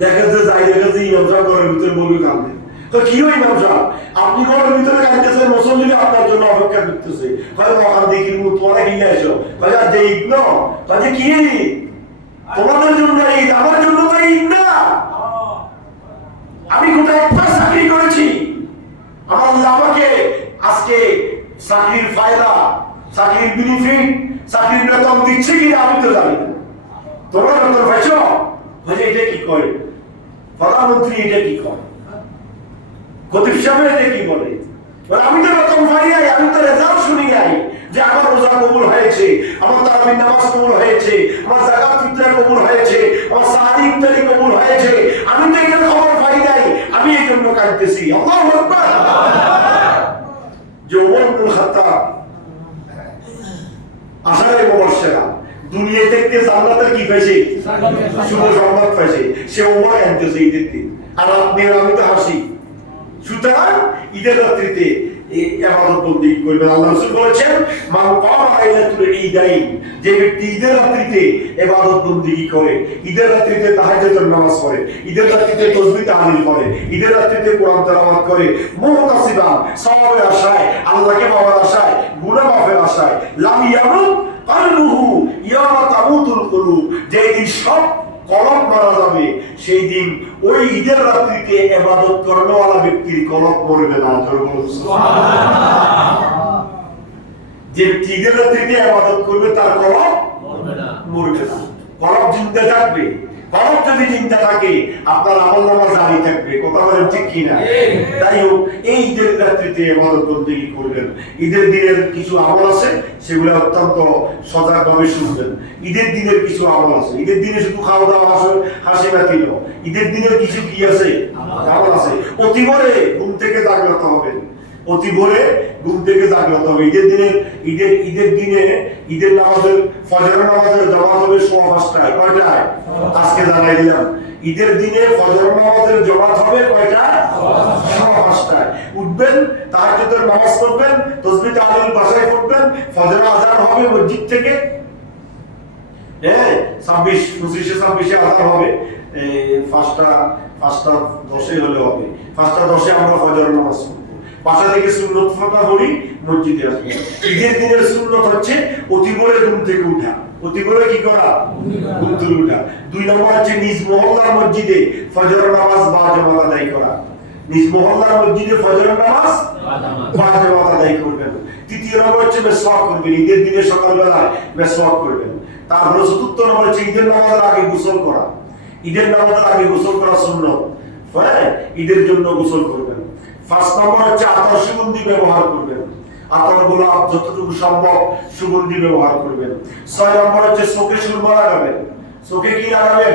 দেখা যায় ইমাম সাহেব ঘরের ভিতরে বলবে কাঁদেন। তো কি হয় ইমাম সাহেব? আপনি ঘরের ভিতরে কাঁদতেছেন, মুসল্লি আপনার জন্য অপেক্ষা করতেছে। কয় মহান দেখির মতো তোমরা কি এসো? কয় যে ঈদ না। কয় কি তোমাদের জন্য ঈদ, আমার জন্য তো ঈদ না। আমি গোটা 1 মাস চাকরি করেছি, আমার আল্লাহ আমাকে আজকে চাকরির ফায়দা, চাকরির বেনিফিট, চাকরির বেতন দিচ্ছে কিনা আমি তো জানি না। তোমরা বেতন পাইছো? বলে এটা কি করে? প্রধানমন্ত্রী এটা কি করে? খতিব সাহেব এটা কি বলে? আমি তো বেতন পাই নাই, আমি তো রেজাল্ট শুনি নাই যে আমার রোজা কবুল হয়েছে, আমার তারাবির নামাজ কবুল হয়েছে, আমার যাকাত ফিতরা কবুল হয়েছে, আমার সাহারি ইফতারি কবুল হয়েছে। আমি তো এটার খবর পাই নাই, আমি এই জন্য কাঁদতেছি। আল্লাহু আকবার। যে ওমর ইবনে খাত্তাব আশারে মুবাশশিরা, দুনিয়া থেকে জান্নাতের কি পাইছে? শুভ সংবাদ পাইছে। সে ওমর কাঁদতেছে ঈদের দিন, আর আপনি আর আমি তো হাসি। সুতরাং ঈদের রাত্রিতে ইবাদত বন্দেগী করবেন। আল্লাহ রাসূল বলেছেন, মান কামা লাইলাতুল ঈদাইন, যে ব্যক্তি ঈদের রাত্রিতে ইবাদত বন্দেগী করে, ঈদের রাত্রিতে তাহাজ্জুদের নামাজ পড়ে, ঈদের রাত্রিতে তাসবিহ তাহলিল করে, ঈদের রাত্রিতে কোরআন তেলাওয়াত করে, মুহতাসিবান, সওয়াবের আশায়, আল্লাহকে পাওয়ার আশায়, গুনাহ মাফের আশায়, লাম ইয়ামুত কলবুহু ইয়ামা তামুতুল কুলুব, যেদিন সব কলব মারা যাবে সেই দিন ওই ঈদের রাত্রিতে ইবাদত করানোওয়ালা ব্যক্তির কলব মরবে না। যে ঈদের রাত্রিতে ইবাদত করবে তার কলব মরবে না, কলব জিন্দা থাকবে। কলব যদি জিন্দা থাকে আপনার আমলনামা জারি থাকবে। কথা বলেন ঠিক কিনা? তাই হোক, এই ঈদের রাত্রিতে ইবাদত বন্দেগী করবেন। ঈদের দিনের কিছু আমল আছে, সেগুলো অত্যন্ত সজাগভাবে শুনবেন। ঈদের দিনের কিছু আমল আছে, ঈদের দিনে শুধু খাওয়া দাওয়া হাসি বাতি নয়, ঈদের দিনের কিছু কি আছে? আমল আছে। অতি ভোরে ঘুম থেকে জাগ্রত হবেন, অতি ভোরে ঘুম থেকে জাগ্রত হবে। ঈদের দিনে ঈদের নামাজের, ফজরের নামাজের জামাত হবে 5:30। কয়টায়? আজকে জানাই দিলাম। ঈদের দিনে ফজরের নামাজের জামাত হবে কয়টায়? 5:30। উঠবেন, তাহাজ্জুদের নামাজ পড়বেন, তাসবিহ তাহলিল বাসায় পড়বেন, ফজরের আযান হবে মসজিদ থেকে। 26-25 আযান হবে, 5:10 হলে হবে। 5:10 আমরা ফজরের নামাজ পড়ব। বাসা থেকে সুন্নত ফাঁকা পড়ি, মসজিদে আসবো। ঈদের দিনের সুন্নত হচ্ছে অতি ভোরে ঘুম থেকে উঠা। অতি ভোরে কি করা? ঘুম থেকে উঠা। 2 নম্বর হচ্ছে নিজ মহল্লার মসজিদে ফজরের নামাজ বা জামাত আদায় করা। নিজ মহল্লার মসজিদে ফজরের নামাজ বা জামাত আদায় করবেন। তৃতীয় নম্বর হচ্ছে মেসওয়াক করবেন, ঈদের দিনে সকালবেলায় মেসওয়াক করবেন। তারপরে চতুর্থ নম্বর হচ্ছে ঈদের নামাজের আগে গোসল করা। ঈদের নামাজের আগে গোসল করা সুন্নাত, হ্যাঁ, ঈদের জন্য গোসল করবেন। 5 নম্বর হচ্ছে আতর সুগন্ধি ব্যবহার করবেন, আতর গোলাপ যতটুকু সম্ভব সুগন্ধি ব্যবহার করবেন। 6 নম্বর হচ্ছে চোখে সুরমা লাগাবেন। চোখে কি লাগাবেন?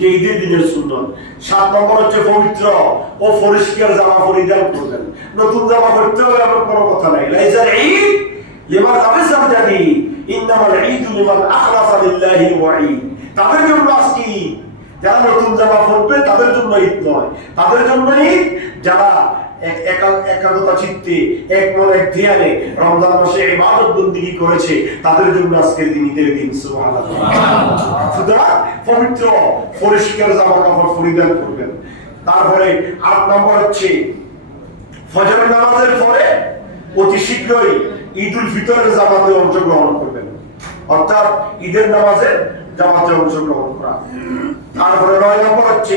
যে ঈদের দিনের সুন্নাত। 7 নম্বর হচ্ছে পবিত্র ও পরিষ্কার জামা পরিধান করবেন। নতুন জামা পরতে হবে এমন কোনো কথা নাই। লাইসাল ঈদ লিমান লাবিসা জাদীদ ইন্নামাল ঈদু লিমান আখলাসা লিল্লাহি ওয়া ঈদ। তাদের জন্য আজকে ঈদ, যারা নতুন জামা পরবে তাদের জন্য ঈদ নয়, তাদের জন্য ঈদ যারা একাগ্রতা চিত্তে এক মন এক ধ্যানে রমজান মাসে ইবাদত বন্দেগী করেছে তাদের জন্য আজকের দিন ঈদের দিন। সুবহানাল্লাহ। সুতরাং পবিত্র পরিষ্কার জামা কাপড় পরিধান করবেন। তারপরে 8 নম্বর হচ্ছে ফজরের নামাজের পরে অতি শীঘ্রই ঈদুল ফিতরের জামাতে অংশগ্রহণ করবেন, অর্থাৎ ঈদের নামাজের জামাতে অংশগ্রহণ করা। তারপরে 9 নম্বর হচ্ছে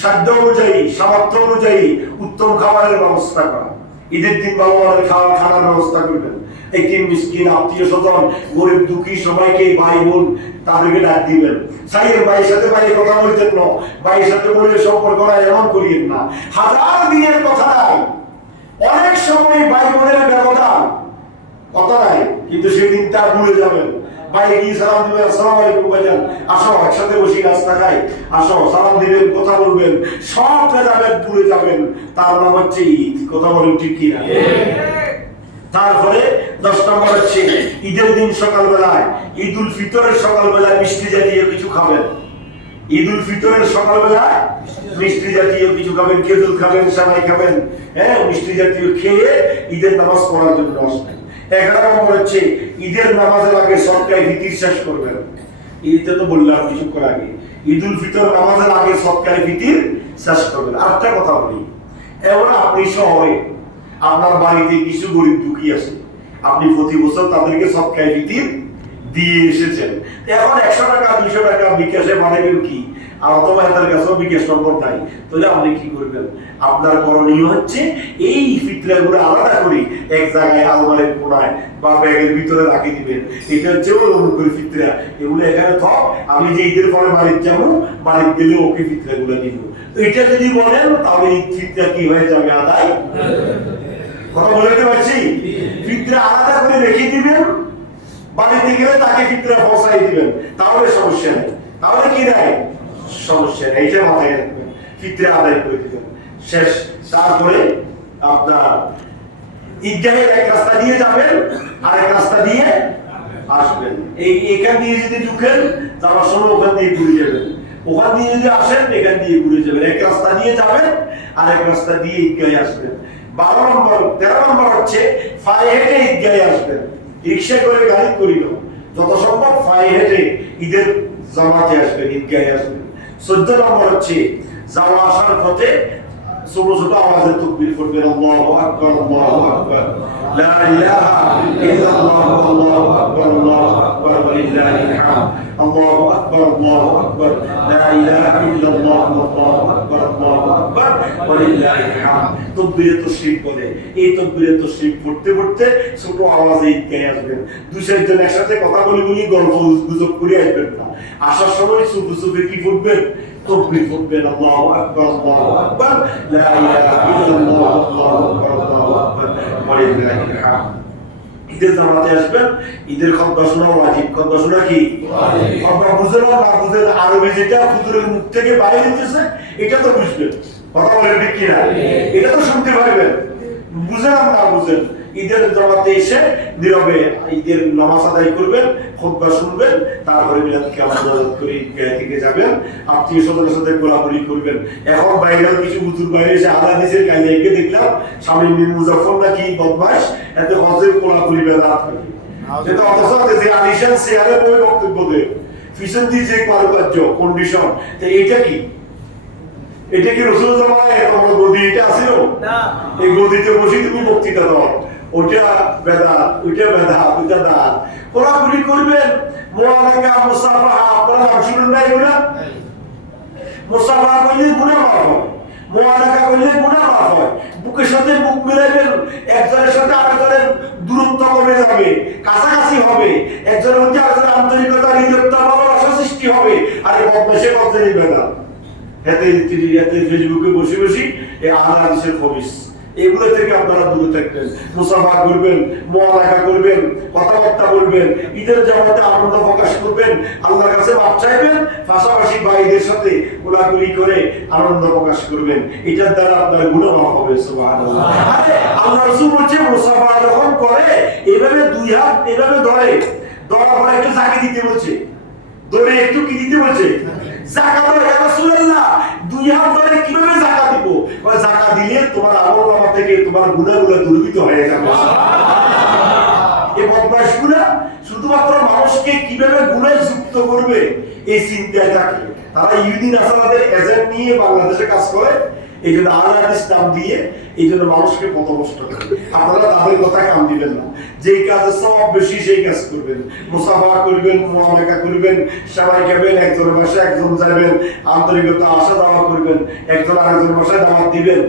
সাধ্য অনুযায়ী সামর্থ্য অনুযায়ী উত্তম খাবারের ব্যবস্থা করা। ঈদের দিন ভালো মানের খানার ব্যবস্থা করবেন। এতিম মিসকিন আত্মীয় স্বজন গরিব দুঃখী সবাইকে ভাই বোন তাদেরকে ডাক দিবেন। সাইয়ের ভাইয়ের সাথে ভাই কথা বলতেন না, ভাইয়ের সাথে বোনের সম্পর্ক না এমন করিয়েন না। হাজার দিনের কথা নাই, অনেক সময় ভাই বোনের ব্যবধান কথা নাই, কিন্তু সেদিন তা ভুলে যাবেন। ভাই কি সালাম দিবেন, আসসালামু আলাইকুম ভাইজান, আসো একসাথে বসে নাস্তা খাই, আসো সালাম দিবেন, কথা বলবেন, সব যাবেন ভুলে যাবেন। তার নাম হচ্ছে ঈদ। কথা বলেন ঠিক কি না? তারপরে 10 নম্বর হচ্ছে ঈদের দিন সকালবেলায় ঈদুল ফিতরের সকালবেলায় মিষ্টি জাতীয় কিছু খাবেন। ঈদুল ফিতরের সকালবেলায় মিষ্টি জাতীয় কিছু খাবেন, খেজুর খাবেন, সেমাই খাবেন, হ্যাঁ, মিষ্টি জাতীয় খেয়ে ঈদের নামাজ পড়ার জন্য আসবেন। 11 নম্বর হচ্ছে ঈদের নামাজের আগে সদকায়ে ফিতর শেষ করবেন। এইটা তো বললাম কিছুক্ষণ আগে, ঈদুল ফিতর নামাজের আগে সদকায়ে ফিতর শেষ করবেন। আরেকটা কথা বলি, এবার আপনি শহরে আপনার বাড়িতে কিছু গরিব দুঃখী আছে, আপনি প্রতি বছর তাদেরকে সদকায়ে ফিতর দিয়ে এসেছেন। এখন 100 টাকা 200 টাকা বিকাশে পাঠাবেন কি, আর অথবা তার কাছেও বিকাশ নম্বর নাই, তাহলে আপনি কি করবেন? আপনার করণীয় হচ্ছে এই ফিতরাগুলো আলাদা করে এক জায়গায় আলমারির কোণায় বা ব্যাগের ভিতরে রাখে দিবেন। এটা হচ্ছে অনুকূল ফিতরা, এগুলো এখানে থাক, আমি যে ঈদের পরে বাড়িতে যাবো, বাড়িতে গেলে ওকে ফিতরাগুলো দিব। এটা যদি বলেন তাহলে এই ফিতরা কি হয়ে যাবে? আদায়। কথা বলতে পারছি? ফিতরা আলাদা করে রেখে দিবেন, বাড়িতে গেলে তাকে ফিতরা পৌঁছাই দিবেন, তাহলে সমস্যা নেই। তাহলে কি নাই? সমস্যা নেই। এইটা মাথায় রাখবেন, ফিতরা আদায় করে দিবেন, শেষ। তারপরে আপনার ঈদগাহের এক রাস্তা দিয়ে যাবেন, আরেক রাস্তা দিয়ে আসবেন। এখান দিয়ে যদি ঢুকেন যাওয়ার সময় ওখান দিয়ে ঘুরে যাবেন, ওখান দিয়ে যদি আসেন এখান দিয়ে ঘুরে যাবেন। এক রাস্তা দিয়ে যাবেন, আরেক রাস্তা দিয়ে ঈদগাহে আসবেন। 12 নম্বর 13 নম্বর হচ্ছে পায়ে হেঁটে ঈদগাহে আসবেন। রিক্সা করে গাড়ি করিল, যত সম্ভব পায়ে হেঁটে ঈদের জামাতে আসবেন, ঈদগাহে আসবেন। 14 নম্বর হচ্ছে যাওয়া আসার পথে ছোট ছোট আওয়াজে তাকবীর করবেন, আল্লাহু আকবার, আল্লাহু আকবার, লা ইলাহা ইল্লাল্লাহ, আল্লাহু আকবার, আল্লাহু আকবার, ওয়া লিল্লাহিল হামদ, আল্লাহু আকবার, আল্লাহু আকবার, লা ইলাহা ইল্লাল্লাহ, আল্লাহু আকবার, আল্লাহু আকবার, ওয়া লিল্লাহিল হামদ। তাকবীরে তাশরীফ বলে, এই তাকবীরে তাশরীফ পড়তে পড়তে ছোট আওয়াজে ঈদগাহে আসবেন। দুই চারজন একসাথে কথা বলি গল্প গুজব করে আসবেন না। আসার সময় চুপে চুপে কি পড়বেন? তাকবীর পড়বেন, আল্লাহু আকবার, আল্লাহু আকবার, লা ইলাহা ইল্লাল্লাহ, আল্লাহু আকবার, আল্লাহু আকবার, ওয়া লিল্লাহিল হামদ। ঈদের জামাতে আসবেন, ঈদের খুতবা শোনা ওয়াজিব। খুতবা শোনা কি ওয়াজিব? খুতবা বুঝেন না বুঝেন, আরবি যেটা হুজুরের মুখ থেকে বাইরে দিতেছে এটা তো বুঝবেন। কথা বলেন ঠিক কি না? এটা তো শুনতে পারবেন, বুঝেন না বুঝেন। ঈদের জামাতে এসে নীরবে ঈদের নামাজ আদায় করবেন, খুতবা শুনবেন, তারপরে মিলাদকে আমানত করে ঈদগাহ থেকে যাবেন, আত্মীয় স্বজনের সাথে গোলাগুলি করবেন। এখন বাইরেও কিছু হুজুর বাইরে এসে আলাদিসের কাইলাইকে দেখলাম, স্বামী মির মুজাফফর নাকি বদমাশ, এতে হজের গোলাগুলি বেদাত করে। যেটা অথচ যে আলিশান চেয়ারে বই বক্তব্য দেয়, পিছন দিয়ে যে কারুকার্য কন্ডিশন, তো এটা কি? এটা কি রসুল জামানায় তোমার গদি এটা আছিল না? এই গদিতে বসে তুমি বক্তৃতা দাও, ওটা বেদাত, ওইটা বেদাত, ওইটা দাঁত। কোলাকুলি করবেন, মুআলাকা মুসাফাহা, আপনারা নাম শুনেন না এগুলা? মুসাফাহা করলে গুনাহ মাফ হয়, মুআলাকা করলে গুনাহ মাফ হয়। বুকের সাথে বুক মিলাইবেন, একজনের সাথে আরেকজনের দূরত্ব কমে যাবে, কাছাকাছি হবে, একজনের মধ্যে আরেকজনের আন্তরিকতা, হৃদয়তা, ভালোবাসা সৃষ্টি হবে। আর এই বদমাশে কথা নিবে না, এতে ফেসবুকে বসে বসে এই আহলে হাদিসের খবিস, এগুলো থেকে আপনারা দূরে থাকবেন। মুসাফা করবেন, মুআলাকা করবেন, কথাবার্তা বলবেন, ঈদের জামাতে আনন্দ প্রকাশ করবেন, আল্লাহর কাছে মাপ চাইবেন, পাশাপাশি ভাইদের সাথে কোলাকুলি করে আনন্দ প্রকাশ করবেন। এটার দ্বারা আপনার গুনাহ মাফ হবে। সুবহানাল্লাহ। আরে আল্লাহ রাসূল বলেছে মুসাফা যখন করে এভাবে দুই হাত এভাবে ধরে, ধরা পরে একটু ঝাঁকি দিতে বলছে, ধরে একটু কি দিতে বলছে, যাকাত। ইয়া রাসূলুল্লাহ, দুই হাত ধরে কিভাবে যাকাত দিব? কয় যাকাত দিলে তোমার আমলনামা থেকে তোমার গুনাহগুলো দূরীভূত হয়ে যাবে। এই বদমাশগুলা শুধুমাত্র মানুষকে কিভাবে গুনাহে যুক্ত করবে এই চিন্তায় থাকে। তারা ইহুদি নাসারাদের এজেন্ট নিয়ে বাংলাদেশে কাজ করে, এই জন্য আহলে হাদিস নাম দিয়ে এই জন্য মানুষকে পথভ্রষ্ট করে। আপনারা তাদের কথা কান দিবেন না, যেই কাজে সওয়াব বেশি সেই কাজ করবেন, মুসাফা করবেন, মুআলাকা করবেন, সবাই খাবেন, একজনের বাসায় একজন যাবেন, আন্তরিকতা আসা যাওয়া করবেন, একজন আরেকজনের বাসায় দাওয়াত দিবেন,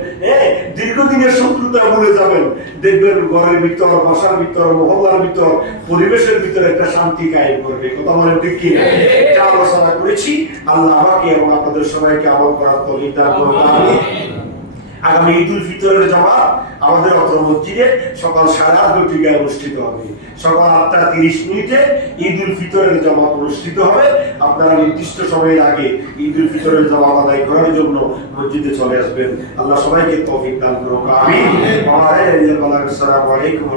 দীর্ঘদিনের শত্রুতা ভুলে যাবেন, দেখবেন ঘরের ভিতর, বাসার ভিতর, মহল্লার ভিতর, পরিবেশের ভিতরে একটা শান্তি কায়েম করবে। কথা বলেন ঠিক কি? যা আলোচনা করেছি আল্লাহ আমাকে এবং আপনাদের সবাইকে আমল করার তৌফিক দান করুন। আমিন। আগামী ঈদুল ফিতরের জামাত আমাদের অত্র মসজিদে সকাল 8:30 অনুষ্ঠিত হবে। সকাল 8:30 ঈদুল ফিতরের জামাত অনুষ্ঠিত হবে। আপনারা নির্দিষ্ট সময়ের আগে ঈদুল ফিতরের জামাত আদায় করার জন্য মসজিদে চলে আসবেন। আল্লাহ সবাইকে তৌফিক দান করুন। আমিন। আসসালামু আলাইকুম।